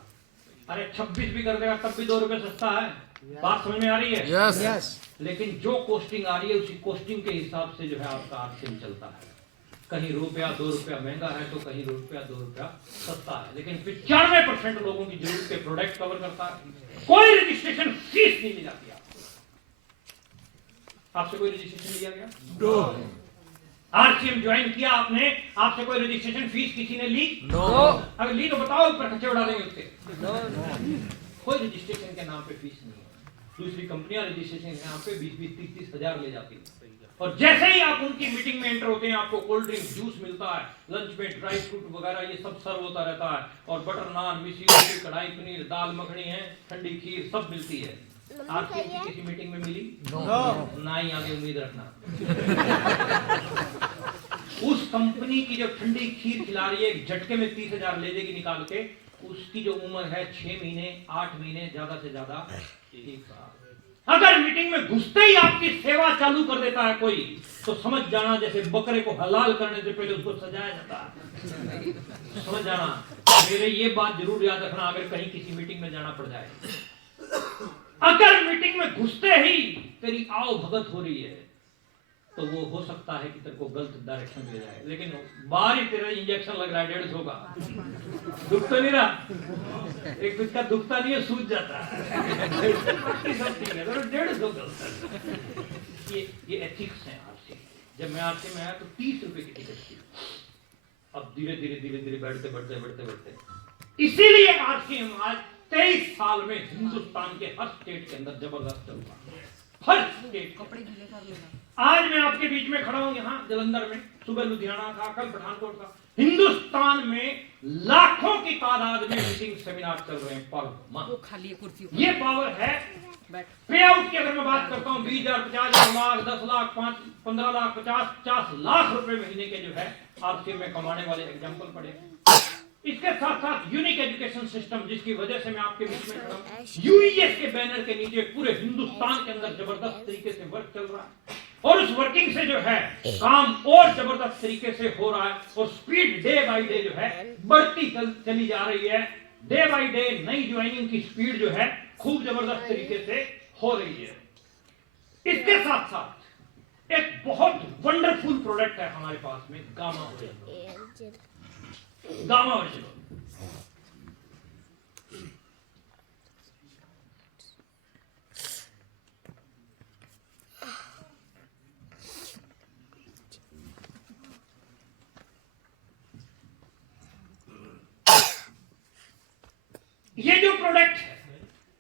अरे 26 भी कर देगा तब भी 2 रुपए सस्ता है। बात समझ में आ रही है? यस। लेकिन जो कोस्टिंग आ रही है उसी कोस्टिंग के हिसाब से जो है आपका आरसीएम चलता है। कहीं रुपया 2 रुपया महंगा है तो कहीं रुपया 2 रुपया सस्ता है, लेकिन 95% लोगों की जरूरत के प्रोडक्ट कवर करता है। कोई रजिस्ट्रेशन फीस नहीं ली जाती। आपसे कोई रजिस्ट्रेशन लिया गया? आरसीएम ज्वाइन किया आपने, आपसे कोई रजिस्ट्रेशन फीस किसी ने ली? नो। अगर ली तो बताओ, ऊपर खर्चे उड़ा देंगे उसके। कोई रजिस्ट्रेशन के नाम पे फीस नहीं है। दूसरी कंपनियां रजिस्ट्रेशन के नाम पे 20-20, 30-30 हजार ले जाती है। और जैसे ही आप उनकी मीटिंग में एंटर होते हैं, आपको कोल्ड ड्रिंक, जूस मिलता है, लंच में ड्राई फ्रूट वगैरह ये सब सर्व होता रहता है, और बटर नान, मिसी रोटी, कढ़ाई पनीर, दाल मखनी है, ठंडी खीर सब मिलती है। आरसीएम की किसी मीटिंग में मिली? ना ही आगे उम्मीद रखना। उस कंपनी की जो ठंडी खीर खिला रही है, एक झटके में 30,000 ले देगी निकाल के। उसकी जो उम्र है 6 महीने, 8 महीने, ज्यादा से ज्यादा 1 साल। अगर मीटिंग में घुसते ही आपकी सेवा चालू कर देता है कोई, तो समझ जाना जैसे बकरे को हलाल करने से पहले उसको सजाया जाता है। समझ जाना। मेरे ये बात जरूर याद रखना अगर कहीं किसी मीटिंग में जाना पड़ जाए। अगर मीटिंग में घुसते ही तेरी आओ भगत हो रही है, तो वो हो सकता है कि तेरे को गलत डायरेक्शन ले जाए, लेकिन बाहर ही तेरा इंजेक्शन लग रहा है 150 का, दुख तो नहीं रहा। एक कुछ का दुखता नहीं है, सूझ जाता है। सब ठीक है, 150 गलत। ये एथिक्स है आरसी। जब मैं आरसी में आया तो 30 रुपए की टिकट थी, अब धीरे धीरे धीरे धीरे बढ़ते इसीलिए आरसीएम आज 23 साल में हिंदुस्तान के हर स्टेट के अंदर जबरदस्त चल रहा है। हर स्टेट। आज मैं आपके बीच में खड़ा हूं यहाँ जलंधर में, सुबह लुधियाना था, कल पठानकोट था। हिंदुस्तान में लाखों की तादाद में मीटिंग सेमिनार चल रहे हैं पर मंथ। ये पावर है। पे आउट की अगर मैं बात करता हूँ 20,000, 50,000, लाख, 10 लाख, 5, 15 लाख, 50 लाख रुपए महीने के जो है आरसीएम में कमाने वाले एग्जाम्पल पड़े। इसके साथ साथ यूनिक एजुकेशन सिस्टम, जिसकी वजह से मैं आपके बीच में खड़ा हूं, यूईएस के बैनर के नीचे पूरे हिंदुस्तान के अंदर जबरदस्त तरीके से वर्क चल रहा है, और उस वर्किंग से जो है काम और जबरदस्त तरीके से हो रहा है, और स्पीड डे बाय डे जो है बढ़ती चली जा रही है। डे बाय डे नई ज्वाइनिंग की स्पीड जो है खूब जबरदस्त तरीके से हो रही है। इसके साथ साथ एक बहुत वंडरफुल प्रोडक्ट है हमारे पास में, gamma original. Gamma original product है,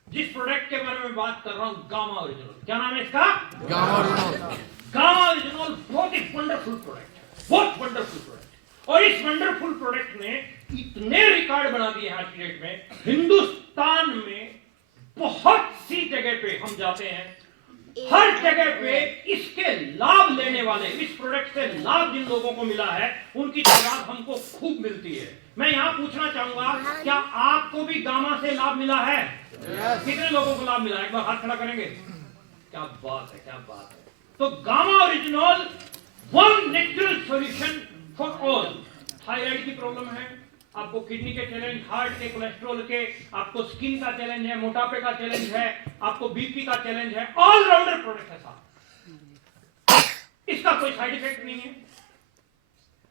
जिस प्रोडक्ट के बारे में बात कर रहा हूं, गामा ओरिजिनल। क्या नाम है इसका? Gamma original. गामा ओरिजिनल बहुत ही वंडरफुल प्रोडक्ट है, बहुत वंडरफुल प्रोडक्ट। और इस वंडरफुल प्रोडक्ट ने इतने रिकॉर्ड बना दिए आज की डेट में। हिंदुस्तान में बहुत सी जगह पे हम जाते हैं, हर जगह पे इसके लाभ लेने वाले, इस प्रोडक्ट से लाभ जिन लोगों को मिला है उनकी तादाद हमको खूब मिलती है। मैं यहाँ पूछना चाहूंगा, क्या आपको भी गामा से लाभ मिला है? कितने लोगों को लाभ मिला है? एक बार हाथ खड़ा करेंगे। क्या बात है, क्या बात है। तो gamma original one natural solution for all. Thyroid की प्रॉब्लम है, आपको किडनी के चैलेंज, हार्ट के, कोलेस्ट्रॉल के, आपको स्किन का चैलेंज है, मोटापे का चैलेंज है, आपको बीपी का चैलेंज है, ऑलराउंडर प्रोडक्ट है साहब। इसका कोई साइड इफेक्ट नहीं है,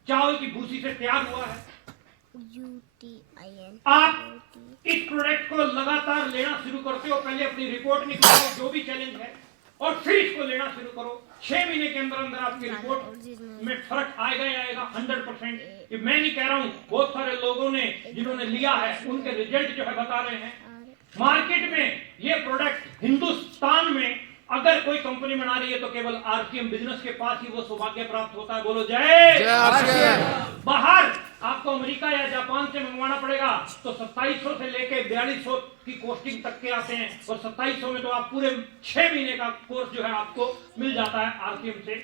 चावल की भूसी से तैयार हुआ है। आप इस प्रोडक्ट को लगातार लेना शुरू करते हो, पहले अपनी रिपोर्ट निकालो जो भी चैलेंज है, और फिर इसको लेना शुरू करो। 6 महीने के अंदर अंदर आपकी रिपोर्ट में फर्क आएगा ही आएगा 100%। मैं नहीं कह रहा हूं, बहुत सारे लोगों ने जिन्होंने लिया है उनके रिजल्ट जो है बता रहे हैं। मार्केट में ये प्रोडक्ट हिंदुस्तान में अगर कोई कंपनी बना रही है तो केवल आरसीएम बिजनेस के पास ही वो सौभाग्य प्राप्त होता है। बोलो जय आरसीएम। बाहर आपको अमेरिका या जापान से मंगवाना पड़ेगा तो 2700 से लेके 4200 की कॉस्टिंग तक के आते हैं, और 2700 में तो आप पूरे 6 महीने का कोर्स जो है आपको मिल जाता है आरसीएम से।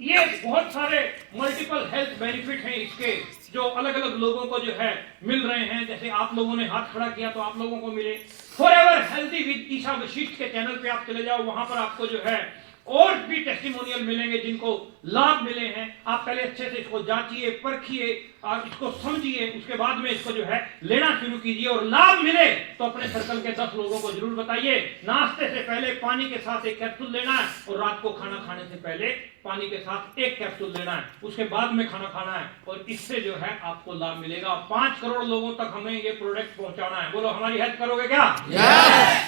ये बहुत सारे मल्टीपल हेल्थ बेनिफिट हैं इसके, जो अलग अलग लोगों को जो है मिल रहे हैं। जैसे आप लोगों ने हाथ खड़ा किया तो आप लोगों को मिले। Forever healthy with Isha Vashishth के चैनल पे आप चले जाओ, वहां पर आपको जो है और भी टेस्टिमोनियल मिलेंगे जिनको लाभ मिले हैं। आप पहले अच्छे से इसको जांचिए, परखिए, आप इसको समझिए, उसके बाद में इसको जो है लेना शुरू कीजिए, और लाभ मिले तो अपने सर्कल के 10 लोगों को जरूर बताइए। नाश्ते से पहले पानी के साथ 1 कैप्सूल लेना है, और रात को खाना खाने से पहले पानी के साथ 1 कैप्सूल लेना है, उसके बाद में खाना खाना है, और इससे जो है आपको लाभ मिलेगा। 5 करोड़ लोगों तक हमें ये प्रोडक्ट पहुंचाना है। बोलो हमारी हेल्प करोगे क्या?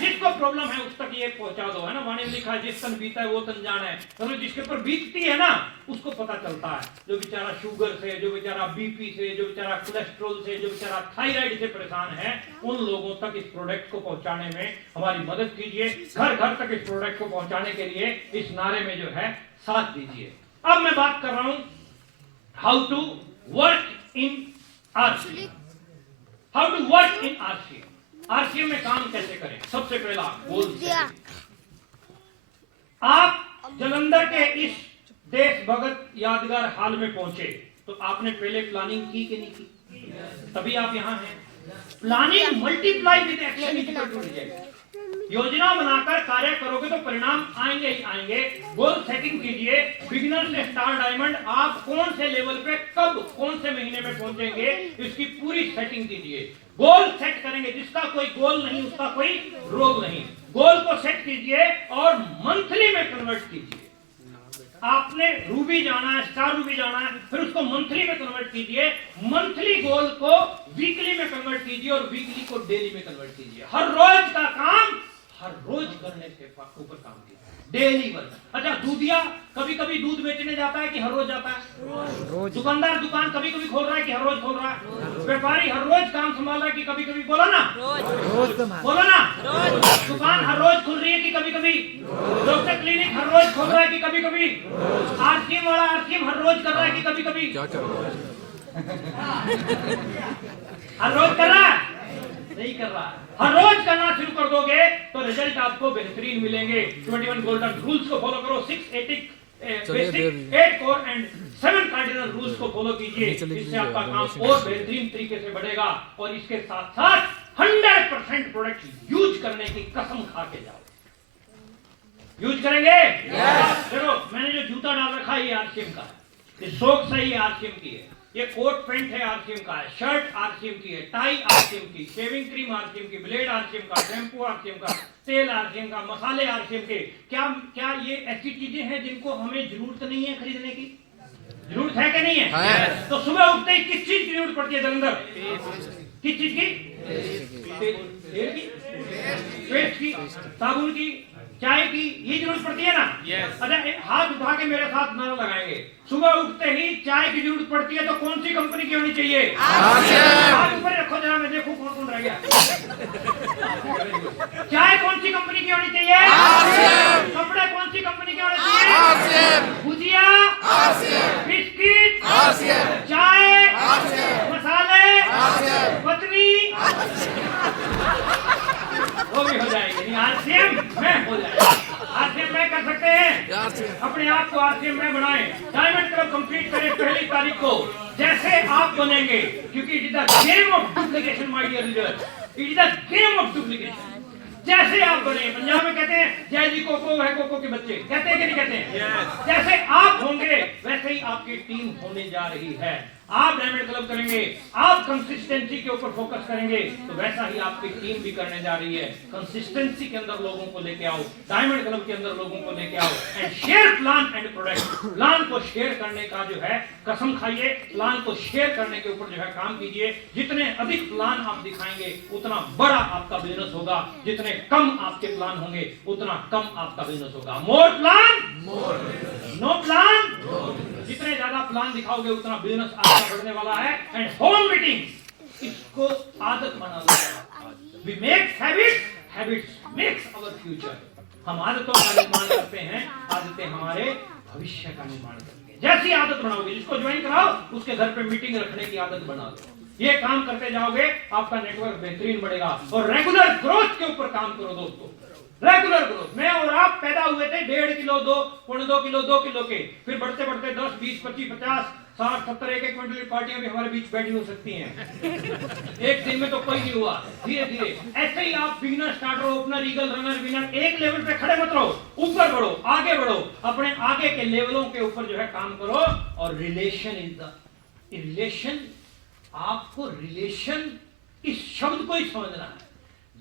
जिसको प्रॉब्लम है उस तक ये पहुंचा दो, है ना। वाणी में लिखा है जिस तन बीता है वो तन जाना है। तो जिसके ऊपर बीतती है ना उसको पता चलता है। जो बेचारा शुगर से, जो बेचारा बीपी से, जो बेचारा कोलेस्ट्रॉल से, जो बेचारा थायराइड से परेशान है, उन लोगों तक इस प्रोडक्ट को पहुंचाने में हमारी मदद कीजिए। घर घर तक इस प्रोडक्ट को पहुंचाने के लिए इस नारे में जो है साथ दीजिए। अब मैं बात कर रहा हूं how to work in RCM. How to work in RCM. RCM में काम कैसे करें? सबसे पहला गोल सेटिंग। आप जालंधर के इस देश भगत यादगार हाल में पहुंचे तो आपने पहले प्लानिंग की कि नहीं की? तभी आप यहां हैं। Planning multiply with action equal to result. योजना बनाकर कार्य करोगे तो परिणाम आएंगे ही आएंगे। गोल सेटिंग कीजिए, बिगिनर से स्टार डायमंड, आप कौन से लेवल पे कब कौन से महीने में पहुंचेंगे इसकी पूरी सेटिंग कीजिए। गोल सेट करेंगे, जिसका कोई गोल नहीं उसका कोई रोग नहीं। गोल को सेट कीजिए और मंथली में कन्वर्ट कीजिए। आपने रूबी जाना है, स्टार रूबी जाना है, फिर उसको मंथली में कन्वर्ट कीजिए। मंथली गोल को वीकली में कन्वर्ट कीजिए और वीकली को डेली में कन्वर्ट कीजिए। हर रोज का काम हर रोज करने से ऊपर काम कीजिए, डेली वर्क। अच्छा, दूधिया कभी कभी दूध बेचने जाता है कि हर रोज जाता है? दुकानदार दुकान कभी कभी खोल रहा है कि हर रोज खोल रहा है? व्यापारी हर रोज काम संभाल रहा है कि कभी कभी? बोलो ना, बोलो ना। दुकान हर रोज खुल रही है कि कभी कभी? डॉक्टर क्लिनिक हर रोज खोल रहा है कि कभी कभी? आरसीएम वाला आरसीएम हर रोज कर रहा है कि कभी कभी? हर रोज कर रहा है? नहीं कर रहा है। हर रोज करना शुरू कर दोगे तो रिजल्ट आपको बेहतरीन मिलेंगे। 21 गोल्डन रूल्स को फॉलो करो, 6 ethic basic, 8 core and 7 cardinal rules को फॉलो कीजिए। इससे आपका काम और बेहतरीन तरीके से बढ़ेगा। और इसके साथ साथ 100% प्रोडक्ट यूज करने की कसम खा के जाओ। यूज करेंगे? देखो मैंने जो जूता डाल रखा है ये आरसीएम का है, ये सोक्स है ये आरसीएम की है, ये कोट पैंट है आरसीएम का है, शर्ट आरसीएम की है, टाई आरसीएम की, शेविंग क्रीम आरसीएम की, ब्लेड आरसीएम का, शैम्पू आरसीएम का, तेल आरसीएम का, मसाले आरसीएम के। क्या ये ऐसी चीजें हैं जिनको हमें जरूरत नहीं है खरीदने की? जरूरत है कि नहीं है? तो सुबह उठते ही किस चीज की जरूरत पड़ती है जालंधर? किस चीज की? तेल की, पेस्ट की, साबुन की, चाय की, ये जरूरत पड़ती है ना? अच्छा, हाथ उठा के मेरे साथ नारा लगाएंगे। सुबह उठते ही चाय की जरूरत पड़ती है तो कौन सी कंपनी की होनी चाहिए? हाथ ऊपर रखो जरा, मैं देखूं कौन कौन रह गया। अपने आप को आरसीएम में बनाएं, डायमंड क्लब कंप्लीट करें पहली तारीख को। जैसे आप बनेंगे, क्योंकि it is the game of duplication my dear leader, it is the game of duplication. जैसे आप बने, पंजाब में कहते हैं जय जी कोको है कोको के बच्चे, कहते हैं कि नहीं कहते हैं? जैसे आप होंगे वैसे ही आपकी टीम होने जा रही है। आप डायमंड क्लब करेंगे, आप कंसिस्टेंसी के ऊपर फोकस करेंगे, तो वैसा ही आपकी टीम भी करने जा रही है। कंसिस्टेंसी के अंदर लोगों को लेके आओ, डायमंड क्लब के अंदर लोगों को लेके आओ, and share plan and product. Plan को शेयर करने का जो है कसम खाइए, प्लान को शेयर करने के ऊपर जो है काम कीजिए। जितने अधिक प्लान आप दिखाएंगे उतना बड़ा आपका बिजनेस होगा, जितने कम आपके प्लान होंगे उतना कम आपका बिजनेस होगा। मोर प्लान नो प्लान, जितने ज्यादा प्लान दिखाओगे उतना बिजनेस आपका बढ़ने वाला है। एंड होम मीटिंग, इसको आदत बना लो। We make habits, habits makes our future. हम आदतों का निर्माण करते हैं, आदतें हमारे भविष्य का निर्माण करती हैं। जैसी आदत बनाओगे, जिसको ज्वाइन कराओ उसके घर पे मीटिंग रखने की आदत बना लो। ये काम करते जाओगे, आपका नेटवर्क बेहतरीन बढ़ेगा। और रेगुलर ग्रोथ के ऊपर काम करो दोस्तों, रेगुलर ग्रोथ। मैं और आप पैदा हुए थे 1.5 किलो, 2 किलो, 2 किलो के, फिर बढ़ते बढ़ते 10, 20, 25, 50, 60, 70, 1 क्विंटल की पार्टियां भी हमारे बीच बैठी हो सकती हैं। एक दिन में तो कोई नहीं हुआ, धीरे धीरे। ऐसे ही आप beginner, starter, opener, eagle, runner, winner, एक लेवल पे खड़े मत रहो, ऊपर बढ़ो, आगे बढ़ो, अपने आगे के लेवलों के ऊपर जो है काम करो। और रिलेशन इज द रिलेशन, आपको रिलेशन इस शब्द को ही समझना है।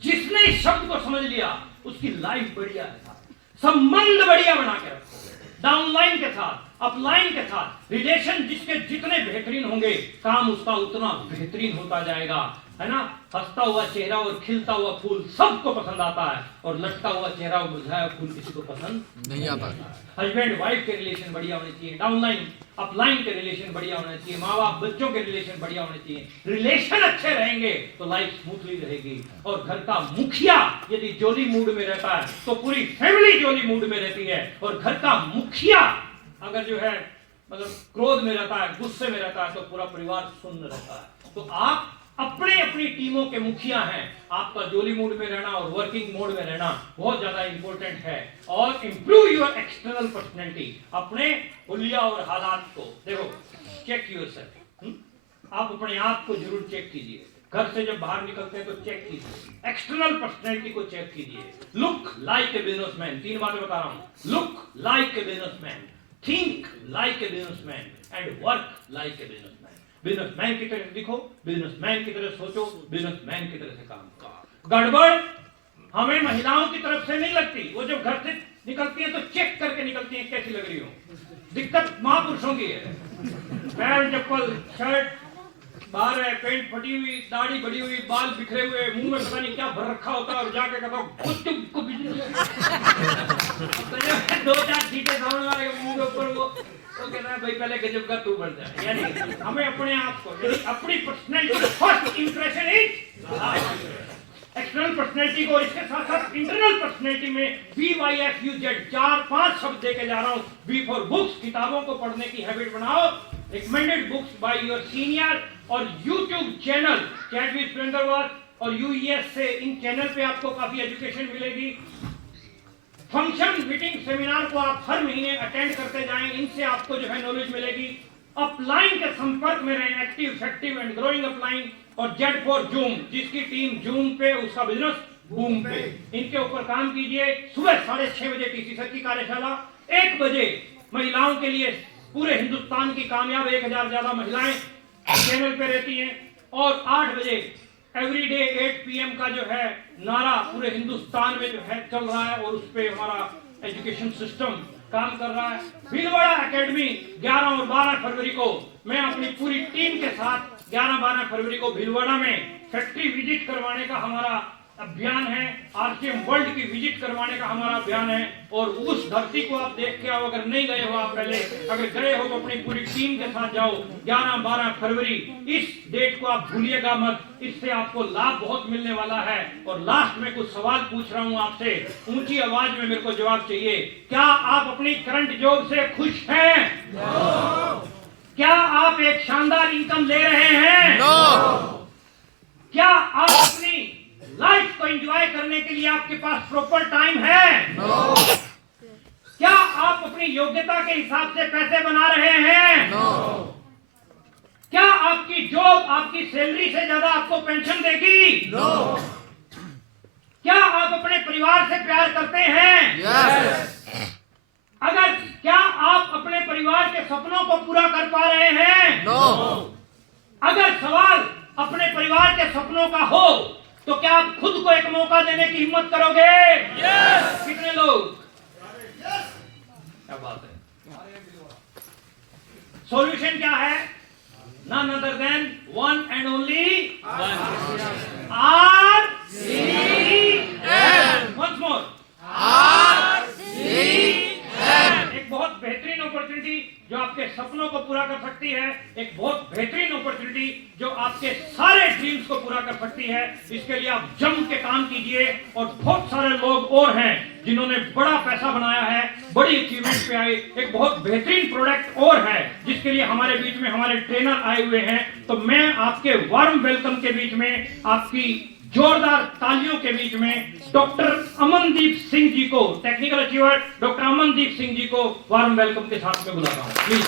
जिसने इस शब्द को समझ लिया उसकी लाइफ बढ़िया है। संबंध बढ़िया बना के रखो, डाउनलाइन के साथ, अपलाइन के साथ। रिलेशन जिसके जितने बेहतरीन होंगे, काम उसका उतना बेहतरीन होता जाएगा, है ना। हंसता हुआ चेहरा और खिलता हुआ फूल सबको पसंद आता है, और लटका हुआ चेहरा और मुरझाया हुआ फूल किसी को पसंद नहीं आता। हस्बैंड वाइफ के रिलेशन बढ़िया होने चाहिए, डाउनलाइन अपलाइन के रिलेशन बढ़िया होने चाहिए, माँ बाप बच्चों के रिलेशन बढ़िया होने चाहिए। रिलेशन अच्छे रहेंगे तो लाइफ स्मूथली रहेगी। और घर का मुखिया यदि जोली मूड में रहता है तो पूरी फैमिली जोली मूड में रहती है। और घर का मुखिया अगर जो है मतलब क्रोध में रहता है, गुस्से में रहता है, तो पूरा परिवार सुन्न रहता है। तो आप अपने अपनी टीमों के मुखिया हैं। आपका जोली मूड में रहना और वर्किंग मोड में रहना बहुत ज्यादा इंपॉर्टेंट है। और इंप्रूव योर एक्सटर्नल पर्सनैलिटी, अपने हुलिया और हालात को देखो, चेक योरसेल्फ। आप अपने आप को जरूर चेक कीजिए। घर से जब बाहर निकलते हैं तो चेक कीजिए, एक्सटर्नल पर्सनैलिटी को चेक कीजिए। लुक लाइक ए बिजनेसमैन, 3 बातें बता रहा हूं। Look like a businessman, think like a businessman, and work like a businessman. Businessman की तरह दिखो, बिजनेसमैन की तरह सोचो, बिजनेसमैन की तरह से काम करो। गड़बड़ हमें महिलाओं की तरफ से नहीं लगती। वो जब घर से निकलती है तो चेक करके निकलती है कैसी लग रही हो। दिक्कत महापुरुषों की है। पैंट, चप्पल, शर्ट बाहर है, पेंट फटी हुई, दाढ़ी बढ़ी हुई, बाल बिखरे हुए, मुंह में पता नहीं क्या भर रखा होता है, और जाके कहता हूँ 2-4 सीटें सामने वाले मुंह के ऊपर वो कहता है भाई पहले गजब का तू बन जाए। यानी हमें अपने आप को, अपनी personality, first impression is external personality को, इसके साथ साथ इंटरनल पर्सनैलिटी में BYFUZ 4-5 शब्द देके जा रहा हूँ। B फॉर बुक्स, किताबों को पढ़ने की हैबिट बनाओ। Recommended books by your senior, और YouTube channel chat with Surendra और UES से, इन चैनल पे आपको काफी एजुकेशन मिलेगी। फंक्शन, मीटिंग, सेमिनार को आप हर महीने अटेंड करते जाएं, इनसे आपको जो है नॉलेज मिलेगी। अपलाइन के संपर्क में रहें, active, effective and growing upline. और Z फॉर जूम, जिसकी टीम जूम पे, उसका बिजनेस बूम पे। इनके ऊपर काम कीजिए। सुबह 6:30 बजे TC सर की कार्यशाला, 1 बजे महिलाओं के लिए पूरे हिंदुस्तान की कामयाब 1000 ज्यादा महिलाएं चैनल पे रहती हैं। और 8 बजे एवरीडे 8 PM का जो है नारा पूरे हिंदुस्तान में जो है चल रहा है, और उस पे हमारा एजुकेशन सिस्टम काम कर रहा है। भीलवाड़ा एकेडमी 11 और 12 फरवरी को मैं अपनी पूरी टीम के साथ 11-12 फरवरी को भीलवाड़ा में फैक्ट्री विजिट करवाने का हमारा अभियान है। RCM वर्ल्ड की विजिट करवाने का हमारा अभियान है। और उस धरती को आप देख के आओ, अगर नहीं गए हो आप पहले, अगर गए हो तो अपनी पूरी टीम के साथ जाओ। 11-12 फरवरी, इस डेट को आप भूलिएगा मत, इससे आपको लाभ बहुत मिलने वाला है। और लास्ट में कुछ सवाल पूछ रहा हूं आपसे, ऊंची आवाज में मेरे को जवाब चाहिए। क्या आप अपनी करंट जॉब से खुश हैं? क्या आप एक शानदार इनकम ले रहे हैं? क्या आप अपनी लाइफ को एंजॉय करने के लिए आपके पास प्रॉपर टाइम है? क्या आप अपनी योग्यता के हिसाब से पैसे बना रहे हैं? नो। क्या आपकी जॉब आपकी सैलरी से ज्यादा आपको पेंशन देगी? नो। क्या आप अपने परिवार से प्यार करते हैं? यस। अगर क्या आप अपने परिवार के सपनों को पूरा कर पा रहे हैं? नो। अगर सवाल अपने परिवार के सपनों का हो तो क्या आप खुद को एक मौका देने की हिम्मत करोगे? यस। कितने लोग? क्या बात है। सॉल्यूशन क्या है? None other than one and only RCM. Once more. RCM. एक बहुत बेहतरीन अपॉर्चुनिटी जो आपके सपनों को पूरा कर सकती है, एक बहुत बेहतरीन अपॉर्चुनिटी जो आपके सारे ड्रीम्स को पूरा कर सकती है। इसके लिए आप जम के काम कीजिए और बहुत सारे लोग और हैं जिन्होंने बड़ा पैसा बनाया है, बड़ी अचीवमेंट पे आए। एक बहुत बेहतरीन प्रोडक्ट और है जिसके लिए हमारे बीच में हमारे ट्रेनर आए हुए हैं। तो मैं आपके वार्म वेलकम के बीच में, आपकी जोरदार तालियों के बीच में डॉक्टर अमनदीप सिंह जी को, technical achiever doctor Amandeep Singh ji को वार्म वेलकम के साथ में बुलाता हूं। प्लीज।